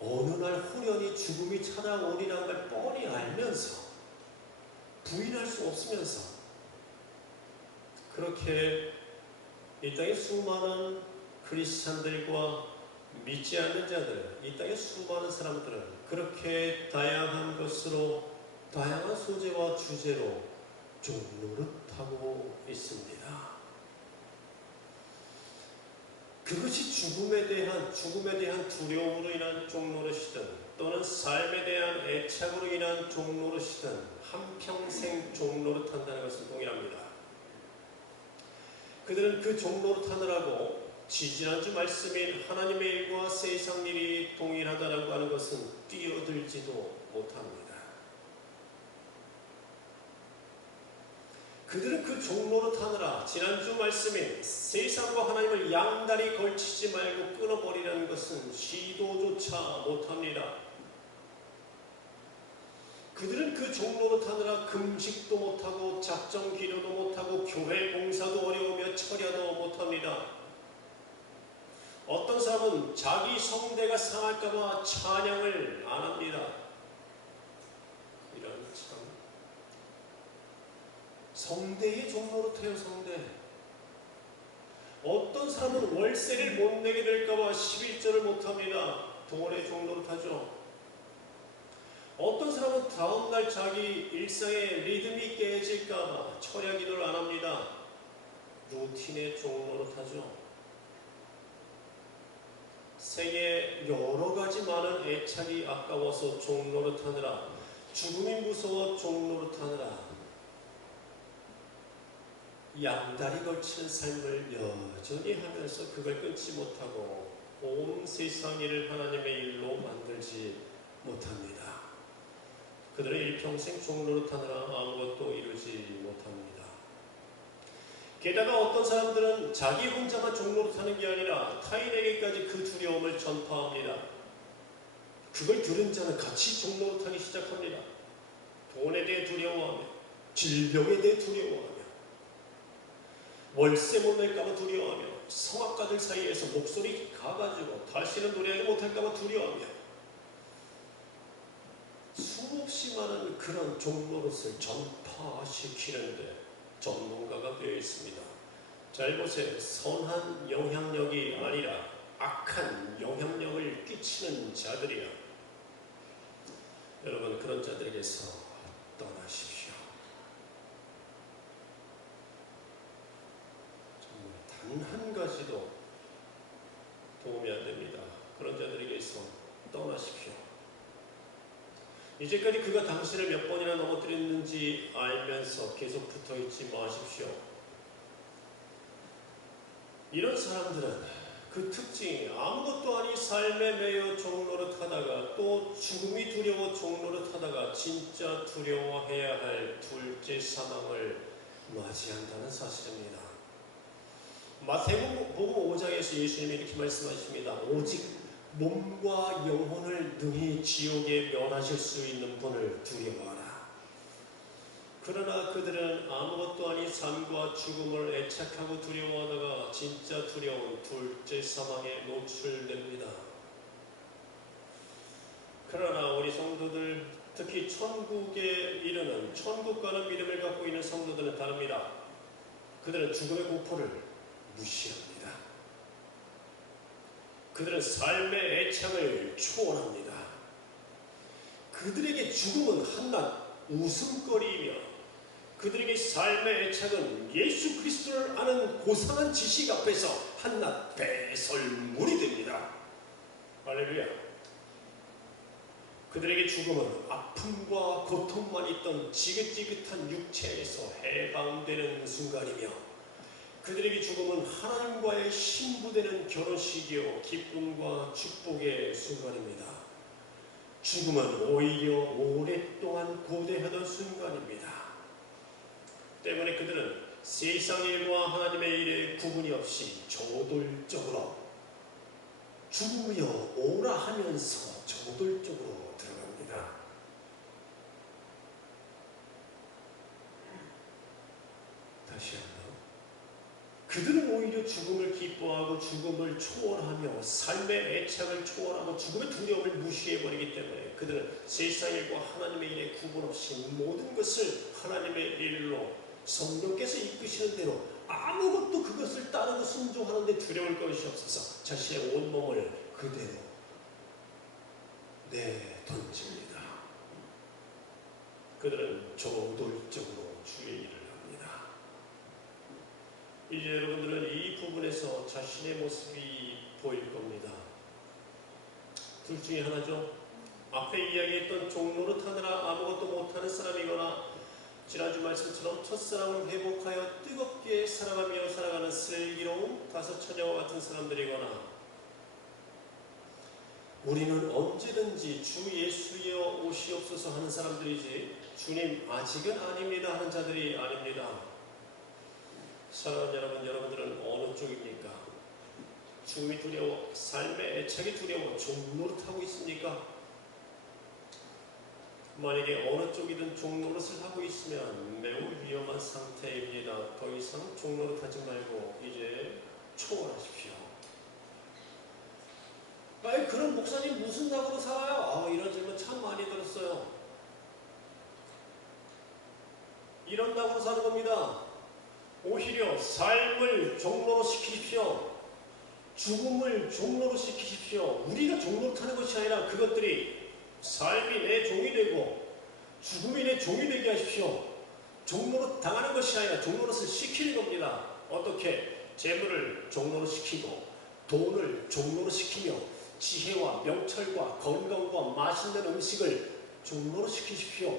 어느 날 호련히 죽음이 찾아오리라는 걸 뻔히 알면서, 부인할 수 없으면서 그렇게 이 땅의 수많은 크리스찬들과 믿지 않는 자들, 이 땅의 수많은 사람들은 그렇게 다양한 것으로, 다양한 소재와 주제로 종노릇하고 있습니다. 그것이 죽음에 대한 두려움으로 인한 종노릇이든 또는 삶에 대한 애착으로 인한 종노릇이든 한평생 종노릇한다는 것은 동일합니다. 그들은 그 종노릇하느라고 지지난주 말씀인 하나님의 일과 세상 일이 동일하다라고 하는 것은 뛰어들지도 못합니다. 그들은 그 종노릇하느라 지난주 말씀인 세상과 하나님을 양다리 걸치지 말고 끊어버리라는 것은 시도조차 못합니다. 그들은 그 종노릇하느라 금식도 못하고 작정 기도도 못하고 교회 봉사도 어려우며 철야도 못합니다. 어떤 사람은 자기 성대가 상할까봐 찬양을 안 합니다. 이런 참 성대의 종로로 타요. 성대. 어떤 사람은 월세를 못 내게 될까봐 11절을 못합니다. 돈의 종로로 타죠. 어떤 사람은 다음날 자기 일상의 리듬이 깨질까봐 철야 기도를 안 합니다. 루틴의 종로로 타죠. 생에 여러 가지 많은 애착이 아까워서 종로를 타느라, 죽음이 무서워 종로를 타느라 양다리 걸치는 삶을 여전히 하면서 그걸 끊지 못하고 온 세상 일을 하나님의 일로 만들지 못합니다. 그들은 일평생 종로를 타느라 아무것도 이루지 못합니다. 게다가 어떤 사람들은 자기 혼자만 종로를 타는 게 아니라 타인에게까지 그 두려움을 전파합니다. 그걸 들은 자는 같이 종로를 타기 시작합니다. 돈에 대해 두려워하며, 질병에 대해 두려워하며, 월세 못 낼까봐 두려워하며, 성악가들 사이에서 목소리 가가지고 다시는 노래하지 못할까봐 두려워하며, 수없이 많은 그런 종로릇을 전파시키는데 전문가가 되어 있습니다. 잘 보세요. 선한 영향력이 아니라 악한 영향력을 끼치는 자들이야. 여러분, 그런 자들에게서 떠나십시오. 정말 단 한 가지도 도움이 안 됩니다. 그런 자들에게서 떠나십시오. 이제까지 그가 당신을 몇 번이나 넘어뜨렸는지 알면서 계속 붙어있지 마십시오. 이런 사람들은 그 특징이 아무것도 아닌 삶에 매여 종노릇하다가 또 죽음이 두려워 종노릇하다가 진짜 두려워해야 할 둘째 사망을 맞이한다는 사실입니다. 마태복음 5장에서 예수님이 이렇게 말씀하십니다. 오직 몸과 영혼을 능히 지옥에 면하실 수 있는 분을 두려워하라. 그러나 그들은 아무것도 아닌 삶과 죽음을 애착하고 두려워하다가 진짜 두려운 둘째 사망에 노출됩니다. 그러나 우리 성도들, 특히 천국에 이르는, 천국 가는 믿음을 갖고 있는 성도들은 다릅니다. 그들은 죽음의 공포를 무시합니다. 그들은 삶의 애착을 초월합니다. 그들에게 죽음은 한낱 웃음거리이며 그들에게 삶의 애착은 예수 그리스도를 아는 고상한 지식 앞에서 한낱 배설물이 됩니다. 할렐루야. 그들에게 죽음은 아픔과 고통만 있던 지긋지긋한 육체에서 해방되는 순간이며 그들에게 죽음은 하나님과의 신부되는 결혼식이요 기쁨과 축복의 순간입니다. 죽음은 오히려 오랫동안 고대하던 순간입니다. 때문에 그들은 세상 일과 하나님의 일에 구분이 없이 저돌적으로 죽음이여 오라 하면서 저돌적으로 들어갑니다. 다시 한번. 그들은 오히려 죽음을 기뻐하고 죽음을 초월하며 삶의 애착을 초월하고 죽음의 두려움을 무시해버리기 때문에 그들은 세상 일과 하나님의 일에 구분 없이 모든 것을 하나님의 일로 성령께서 이끄시는 대로 아무것도 그것을 따르고 순종하는데 두려울 것이 없어서 자신의 온몸을 그대로 내던집니다. 그들은 저돌적으로 주의 일을 합니다. 이제 여러분들은 이 부분에서 자신의 모습이 보일 겁니다. 둘 중에 하나죠. 앞에 이야기했던 종로를 타느라 아무것도 못하는 사람이거나 지난주 말씀처럼 첫사랑을 회복하여 뜨겁게 사랑하며 살아가는 슬기로운 다섯 처녀와 같은 사람들이거나 우리는 언제든지 주 예수여 오시옵소서 하는 사람들이지 주님 아직은 아닙니다 하는 자들이 아닙니다. 사랑하는 여러분, 여러분들은 어느 쪽입니까? 죽음이 두려워, 삶의 애착이 두려워 종노릇하고 있습니까? 만약에 어느 쪽이든 종노릇을 하고 있으면 매우 위험한 상태입니다. 더 이상 종노릇하지 말고 이제 초월하십시오. 아니 그런 목사님 무슨 낙으로 살아요? 이런 질문 참 많이 들었어요. 이런 낙으로 사는 겁니다. 오히려 삶을 종로로 시키십시오. 죽음을 종로로 시키십시오. 우리가 종로로 타는 것이 아니라 그것들이 삶이 내 종이 되고 죽음이 내 종이 되게 하십시오. 종로로 당하는 것이 아니라 종로로서 시키는 겁니다. 어떻게? 재물을 종로로 시키고 돈을 종로로 시키며 지혜와 명철과 건강과 맛있는 음식을 종로로 시키십시오.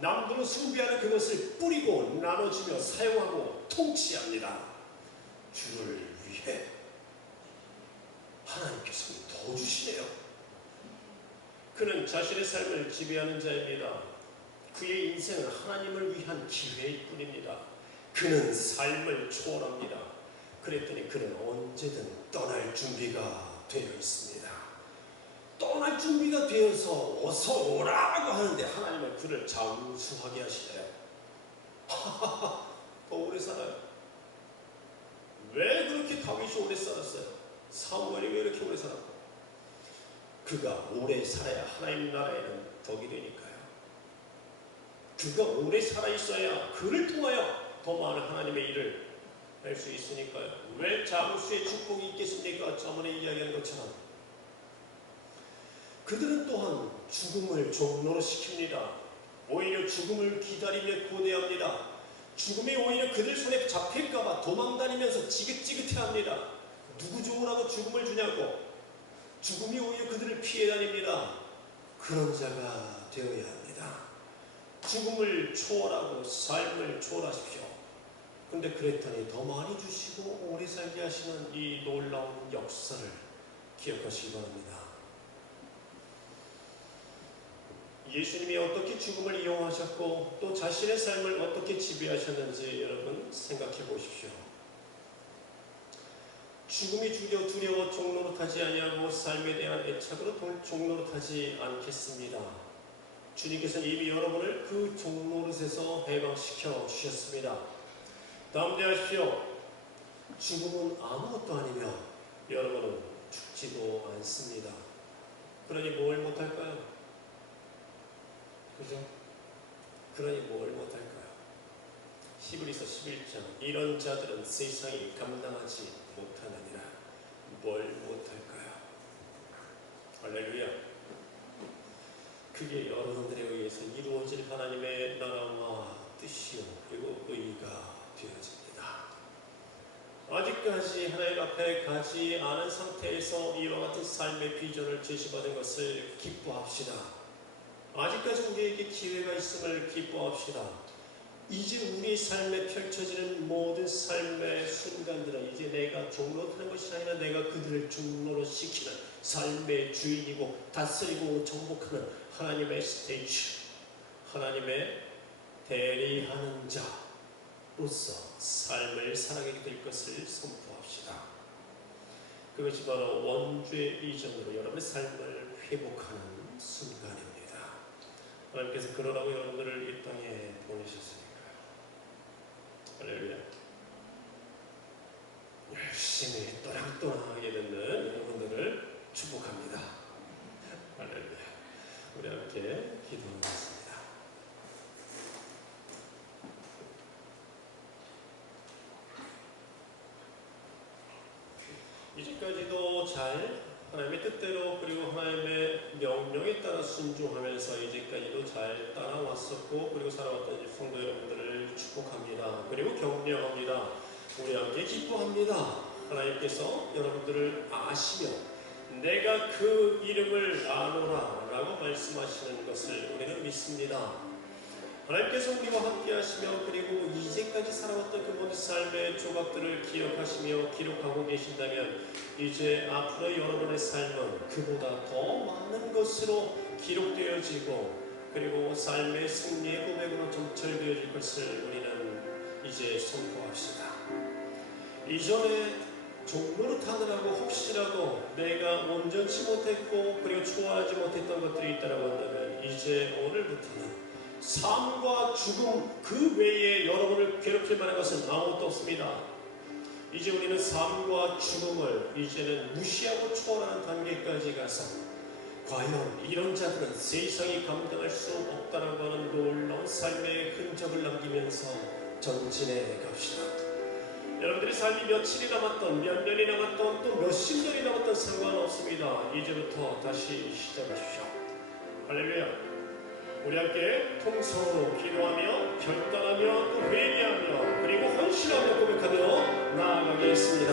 남들은 숭배하는 그것을 뿌리고 나눠주며 사용하고 통치합니다. 주를 위해 하나님께서 더 주시네요. 그는 자신의 삶을 지배하는 자입니다. 그의 인생은 하나님을 위한 기회일 뿐입니다. 그는 삶을 초월합니다. 그랬더니 그는 언제든 떠날 준비가 되어 있습니다. 떠날 준비가 되어서 어서 오라고 하는데 하나님은 그를 장수하게 하시네요. 더 오래 살아요. 왜 그렇게 다윗이 오래 살았어요? 사무엘이 왜 이렇게 오래 살았고? 그가 오래 살아야 하나님 나라에는 덕이 되니까요. 그가 오래 살아있어야 그를 통하여 더 많은 하나님의 일을 할 수 있으니까요. 왜 장수의 축복이 있겠습니까? 저번에 이야기한 것처럼 그들은 또한 죽음을 종로로 시킵니다. 오히려 죽음을 기다리며 고대합니다. 죽음이 오히려 그들 손에 잡힐까봐 도망다니면서 지긋지긋해합니다. 누구 좋으라고 죽음을 주냐고. 죽음이 오히려 그들을 피해 다닙니다. 그런 자가 되어야 합니다. 죽음을 초월하고 삶을 초월하십시오. 근데 그랬더니 더 많이 주시고 오래 살게 하시는 이 놀라운 역사를 기억하시기 바랍니다. 예수님이 어떻게 죽음을 이용하셨고 또 자신의 삶을 어떻게 지배하셨는지 여러분 생각해 보십시오. 죽음이 두려워 종로로 타지 아니하고 삶에 대한 애착으로 종로로 타지 않겠습니다. 주님께서는 이미 여러분을 그 종로릇에서 해방시켜 주셨습니다. 다음 대하십시오. 죽음은 아무것도 아니며 여러분은 죽지도 않습니다. 그러니 뭘 못할까요? 그죠? 그러니 뭘 못할까요? 히브리서 11장 이런 자들은 세상이 감당하지 못하느니라. 뭘 못할까요? 할렐루야. 그게 여러분들에 의해서 이루어질 하나님의 나라와 뜻이요 그리고 의가 되어집니다. 아직까지 하나님 앞에 가지 않은 상태에서 이와 같은 삶의 비전을 제시받은 것을 기뻐합시다. 아직까지 우리에게 기회가 있음을 기뻐합시다. 이제 우리 삶에 펼쳐지는 모든 삶의 순간들은 이제 내가 종로로 타는 것이 아니라 내가 그들을 종로로 시키는 삶의 주인이고 다스리고 정복하는 하나님의 스테이지, 하나님의 대리하는 자로서 삶을 살아가게 될 것을 선포합시다. 그것이 바로 원죄 이전으로 여러분의 삶을 회복하는 순간입니다. 하나님께서 그러라고 여러분들을 이 땅에 보내셨으니까요. 할렐루야. 열심히 또랑또랑하게 되는 여러분들을 축복합니다. 할렐루야. 우리 함께 기도하겠습니다. 이제까지도 잘 하나님의 뜻대로 그리고 하나님의 명령에 따라 순종하면서 이제까지도 잘 따라왔었고 그리고 살아왔던 성도 여러분들을 축복합니다. 그리고 격려합니다. 우리 함께 기뻐합니다. 하나님께서 여러분들을 아시며 내가 그 이름을 아노라 라고 말씀하시는 것을 우리는 믿습니다. 하나님께서 우리와 함께 하시며 그리고 이제까지 살아왔던 그 모든 삶의 조각들을 기억하시며 기록하고 계신다면 이제 앞으로 여러분의 삶은 그보다 더 많은 것으로 기록되어지고 그리고 삶의 승리의 고백으로 점철되어질 것을 우리는 이제 선포합시다. 이전에 종로로 타느라고 혹시라도 내가 온전치 못했고 그리고 초월하지 못했던 것들이 있다고 한다면 이제 오늘부터는 삶과 죽음 그 외에 여러분을 괴롭힐 만한 것은 아무것도 없습니다. 이제 우리는 삶과 죽음을 이제는 무시하고 초월하는 단계까지 가서 과연 이런 자들은 세상이 감당할 수 없다라고 하는 놀라운 삶의 흔적을 남기면서 전진해 갑시다. 여러분들의 삶이 며칠이 남았던, 몇 년이 남았던, 또 몇십 년이 남았던 상관없습니다. 이제부터 다시 시작하십시오. 할렐루야. 우리 함께 통성으로 기도하며 결단하며 또 회개하며 그리고 헌신하며 고백하며 나아가겠습니다.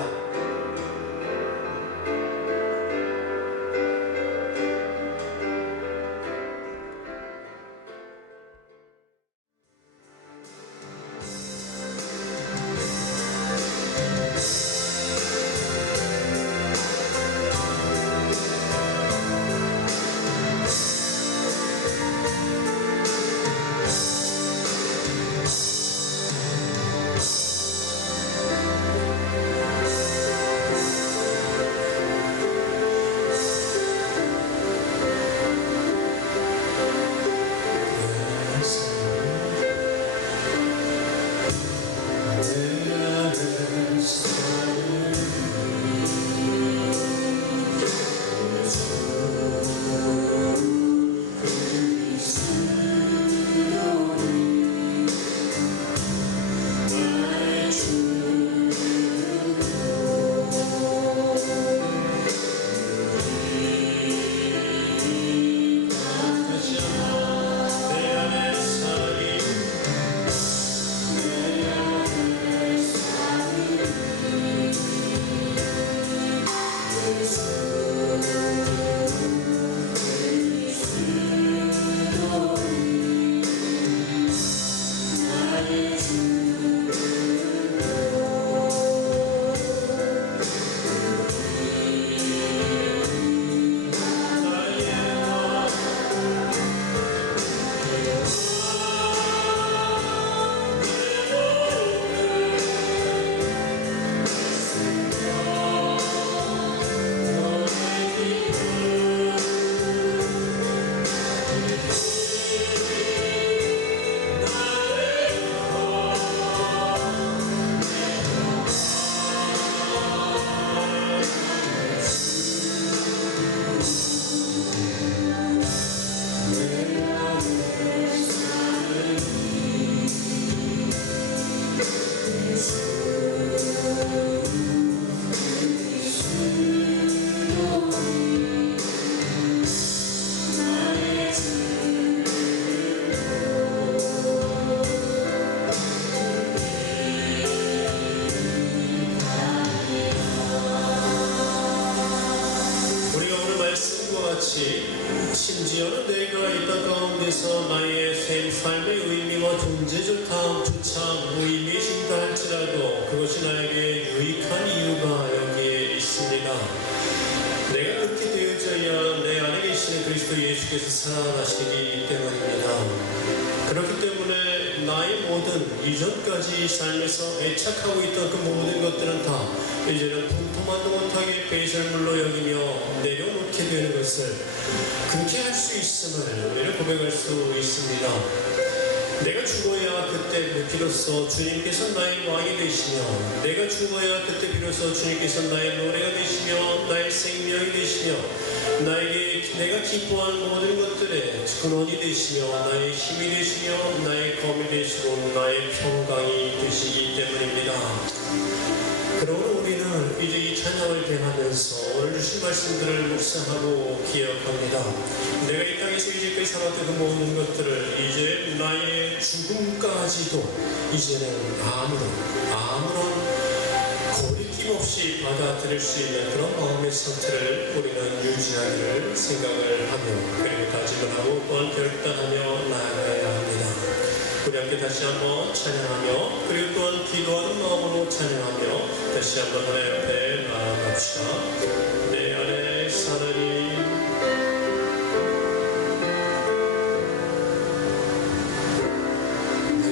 심지어는 내가 이 땅 가운데서 나의 삶의 의미와 존재조차 무의미해진다 할지라도 그것이 나에게 유익한 이유가 여기에 있습니다. 내가 그렇게 되어져야 내 안에 계시는 그리스도 예수께서 살아나시기 때문입니다. 그렇기 때문에 나의 모든 이전까지 삶에서 애착하고 있던 그 모든 것들은 다 이제는 분토만도 못하게 배설물로 여기며 내려놓게 되는 것을 그렇게 할 수 있음을 우리는 고백할 수 있습니다. 내가 죽어야 그때 비로소 주님께서 나의 왕이 되시며, 내가 죽어야 그때 비로소 주님께서 나의 노래가 되시며 나의 생명이 되시며 내가 기뻐하는 모든 것들의 근원이 되시며 나의 힘이 되시며 나의 검이 되시고 나의 평강이 되시기 때문입니다. 그러므로 우리는 이제 이 찬양을 대하면서 오늘 주신 말씀들을 묵상하고 기억합니다. 내가 이 땅에서 이제까지 살았던 그 모든 것들을 이제 나의 죽음까지도 이제는 아무런 거리낌 없이 받아들일 수 있는 그런 마음의 상태를 우리는 유지하기를 생각을 하며 그리고 다짐을 하고 또한 결단하며 나아가야 합니다. 우리 함께 다시 한번 찬양하며 그리고 또한 기도하는 마음으로 찬양하며 다시 한번 하나님 앞에 나아갑시다. 내 안에 사느니 나의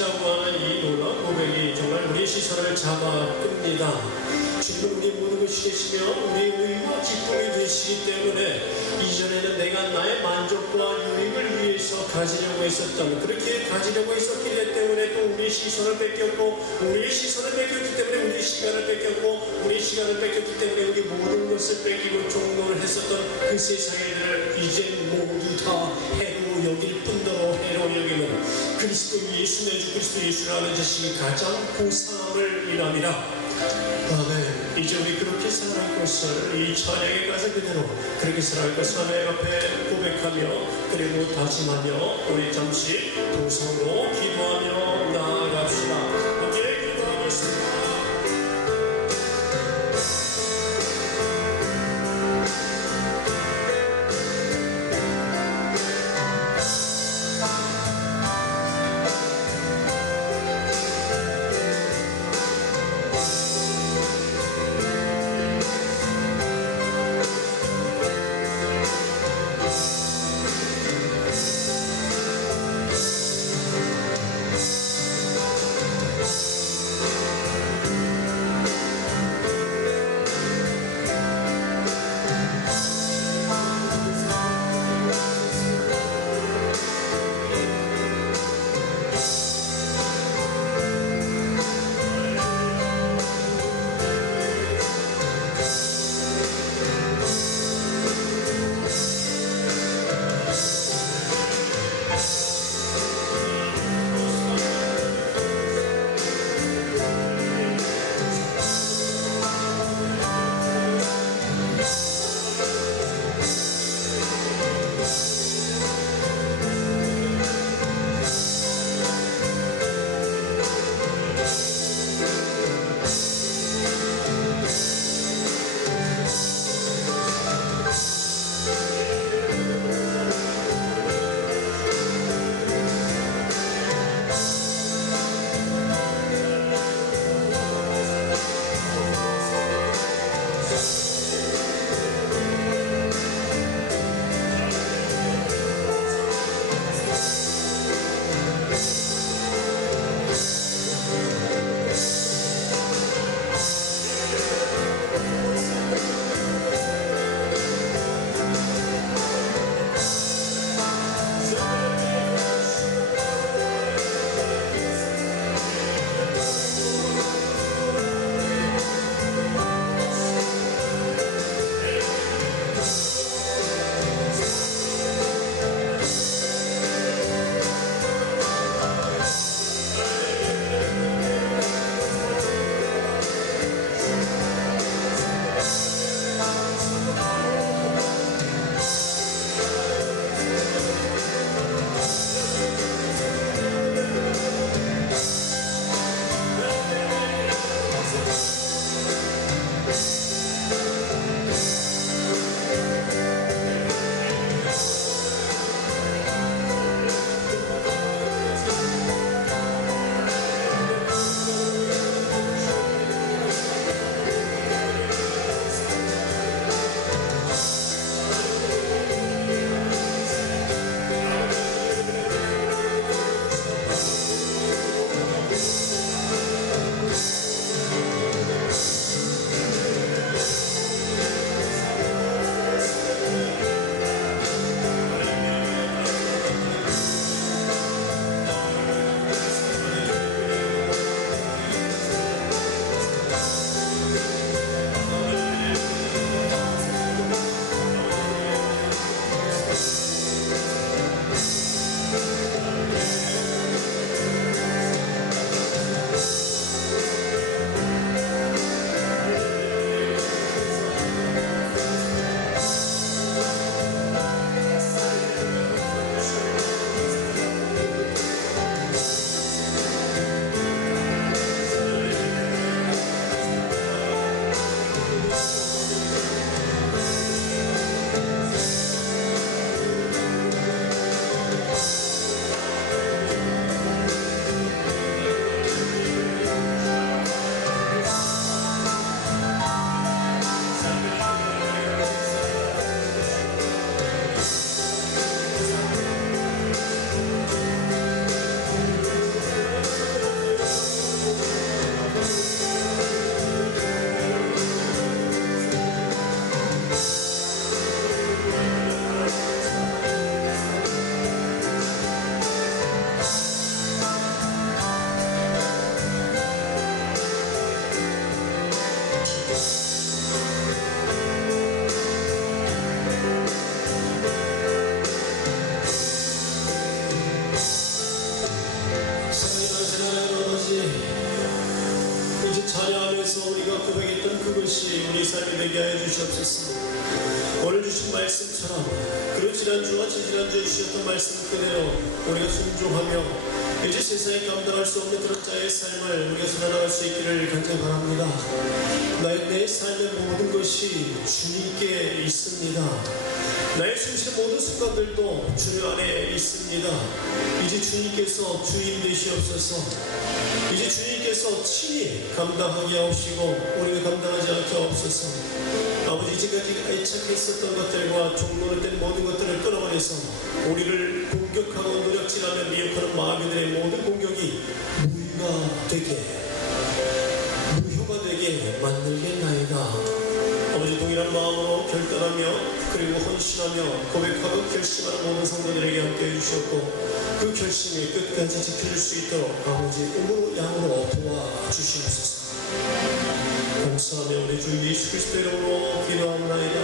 것이라고 하는 이 놀라운 고백이 정말 우리의 시선을 잡아 끕니다. 주님은 우리 모든 것이 되시며 우리의 의와 기쁨이 되시기 때문에 이전에는 내가 나의 만족과 유익을 위해서 가지려고 했었던, 그렇게 가지려고 했었기 때문에 또 우리의 시선을 뺏겼고, 우리의 시선을 뺏겼기 때문에 우리의 시간을 뺏겼고, 우리의 시간을 뺏겼기 때문에 우리 모든 것을 뺏기고 종노를 했었던 그 세상의 일을 이제 모두 다 해로 여길 뿐더러 해로 여기는 그리스도 예수, 내주 그리스도 예수라는 자식이 가장 고상함을 일합니다. 아멘. 이제 우리 그렇게 살아갈 것을 이 찬양의 가사 그대로 그렇게 살아갈 것을 하나님 앞에 고백하며, 그리고 다짐하며 우리 잠시 동성으로 기도하며 나아갑시다. 함께 기도하겠습니다. 삶이 되게 하여 주시옵소서. 오늘 주신 말씀처럼 그리고 지난주와 지지난주에 주셨던 말씀 그대로 우리가 순종하며 이제 세상에 감당할 수 없는 그런 자의 삶을 우리가 살아나갈 수 있기를 간절히 바랍니다. 내 삶의 모든 것이 주님께 있습니다. 나의 숨쉬는 모든 순간들도 주님 안에 있습니다. 이제 주님께서 주인 되시옵소서. 이제 주님께서 친히 감당하게 하시고 우리가 감당하지 않게 하옵소서. 아버지, 지금까지 애착했었던 것들과 종로를 뗀 모든 것들을 끊어버려서 우리를 공격하고 노력질하며 미혹하는 마귀들의 모든 공격이 무효가 되게 만들겠나이다. 아버지, 동일한 마음으로 결단하며 그리고 헌신하며 고백하고 결심하는 모든 성도들에게 함께해 주셨고 그 결심이 끝까지 지킬 수 있도록 아버지 음으로 양으로 도와주시옵소서. 감사하며 우리 주 예수 그리스도의 이름으로 기도합나이다.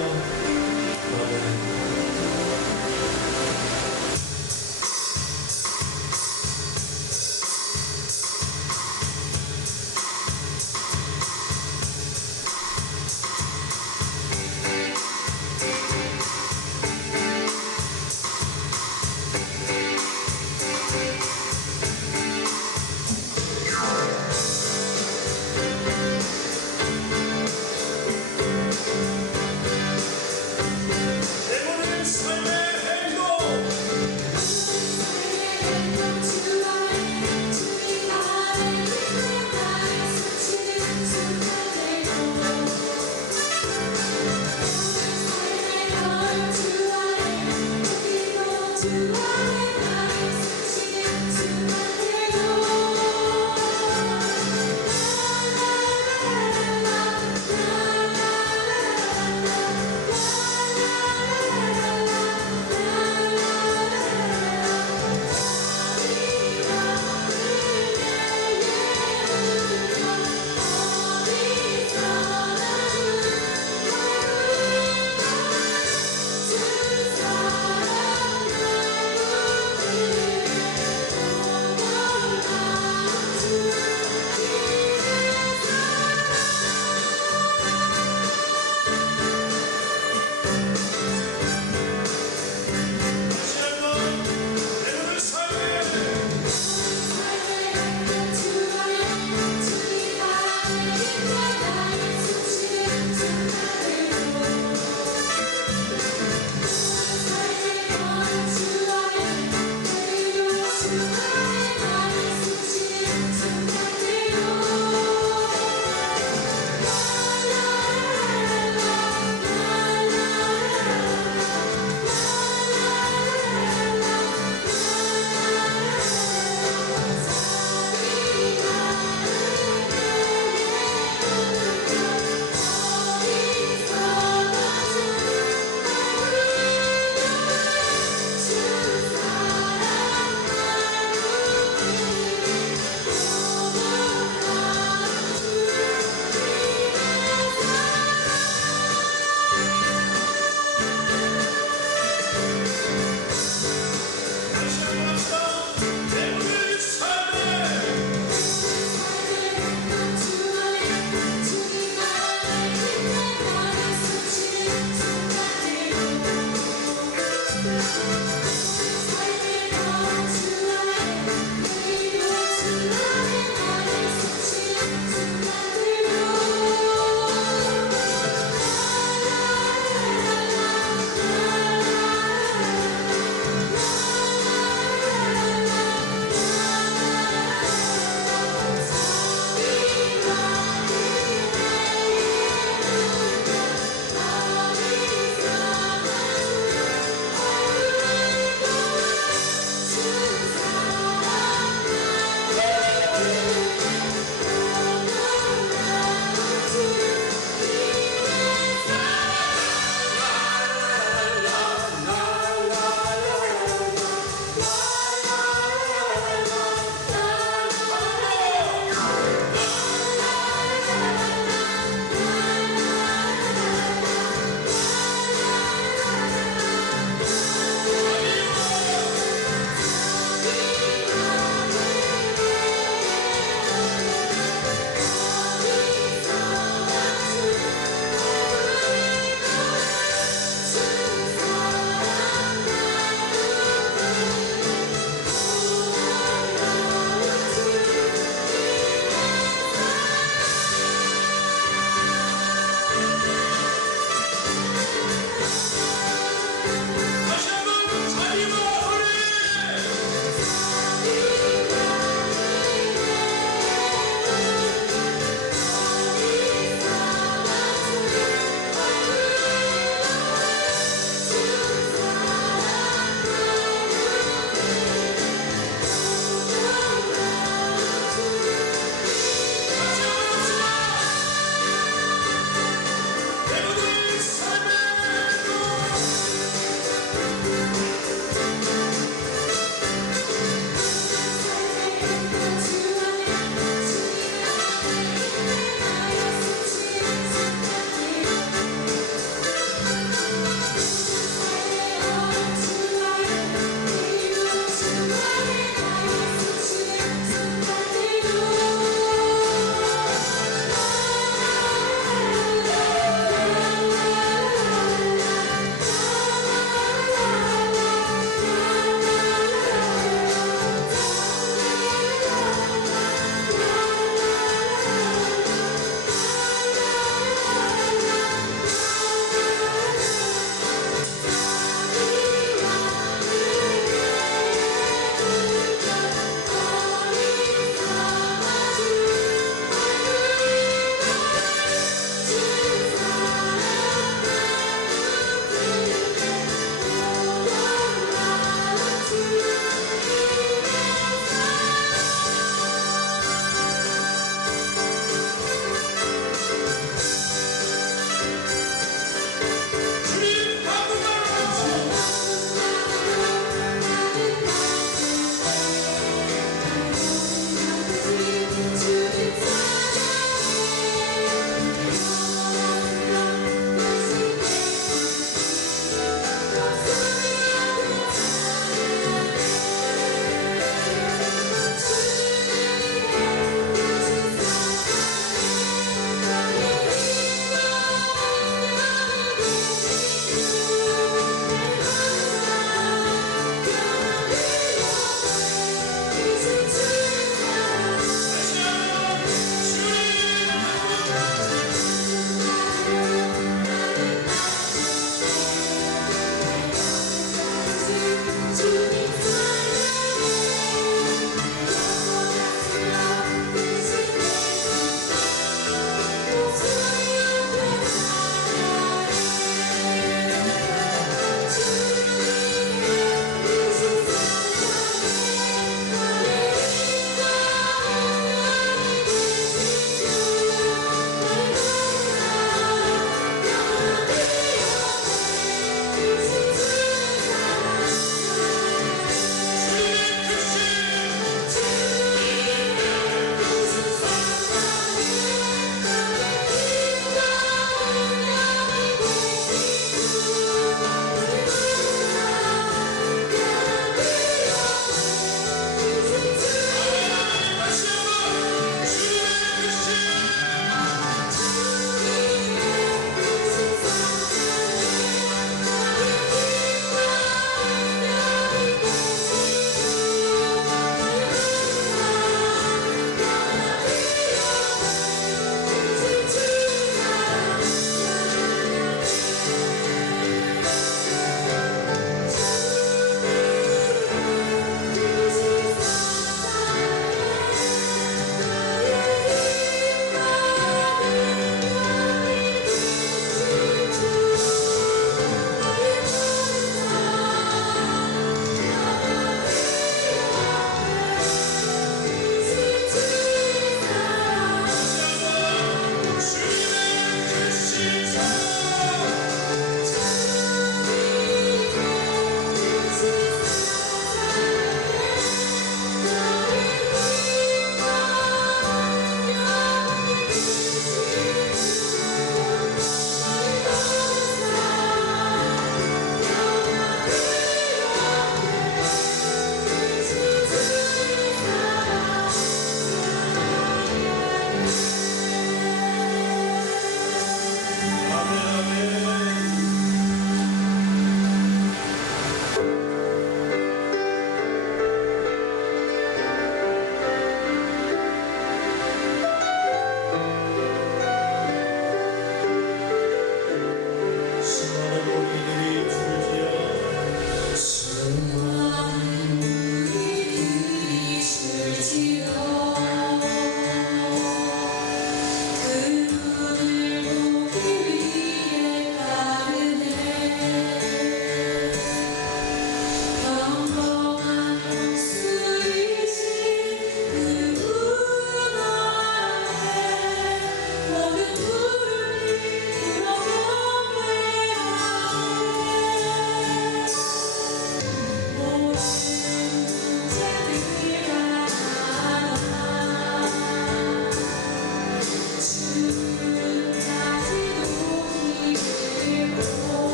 아멘. 내 모든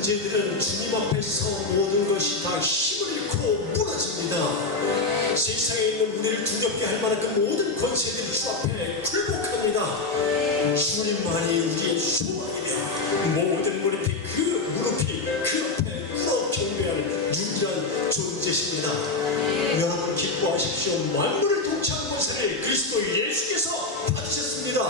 문제들은 주님 앞에서 모든 것이 다 힘을 잃고 무너집니다. 세상에 있는 우리를 두렵게 할 만한 그 모든 권세들이 주 앞에 굴복합니다. 주님만이 우리의 소망이며 모든 무릎이 그 앞에 꿇어 경배하는 유일한 존재십니다. 여러분 기뻐하십시오. 만물을 통치하는 권세를 그리스도 예수께서 받으셨습니다.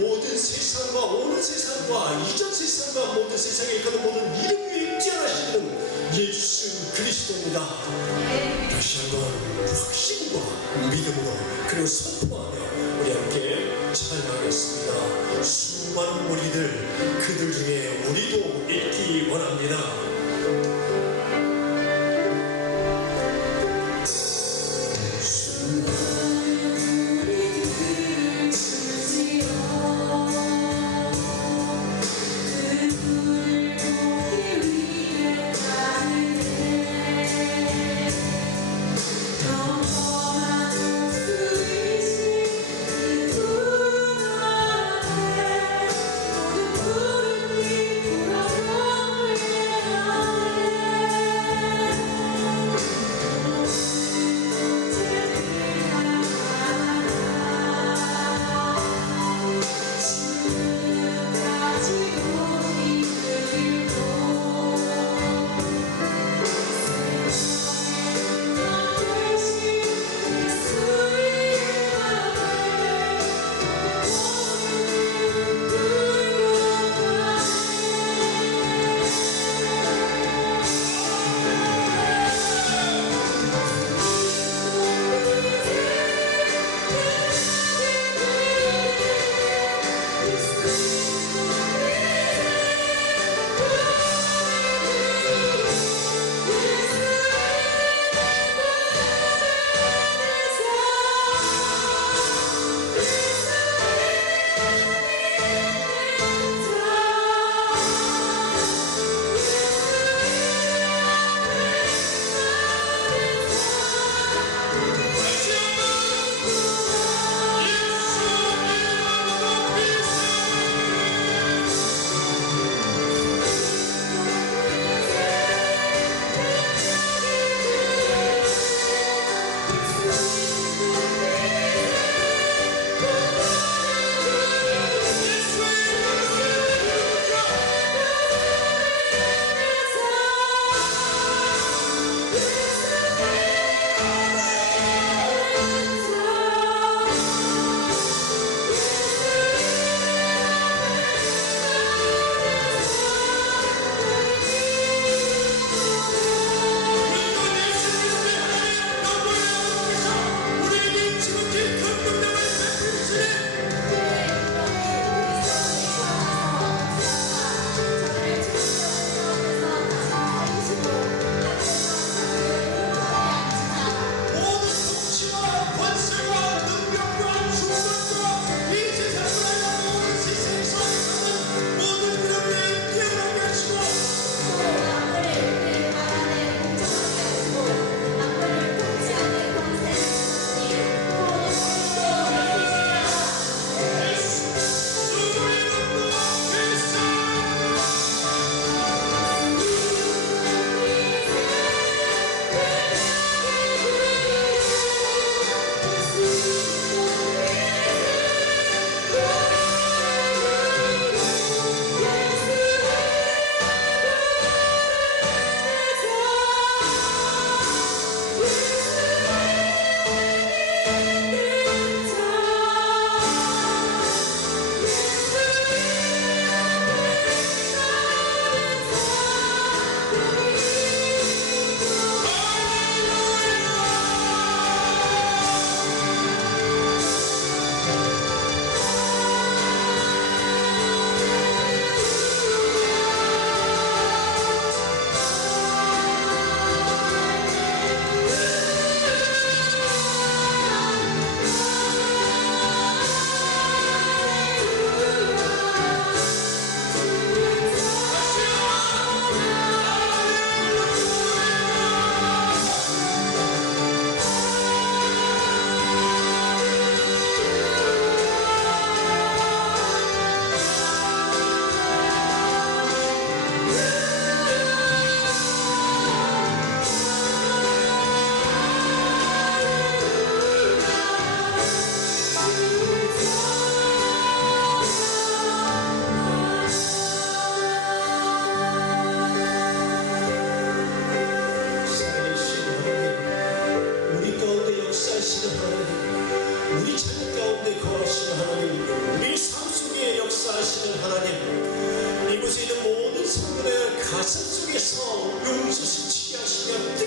모든 세상과 오는 세상과 이전 세상과 모든 세상에 있는 모든 이름 위에 뛰어나시는 예수 그리스도입니다. 다시 한번 확신과 믿음으로 그리고 선포하며 우리 함께 찬양하겠습니다. 수많은 무리들 그들 중에 우리도 있기 원합니다. 그 여러분의 가슴 속에서 용서심치게 하시며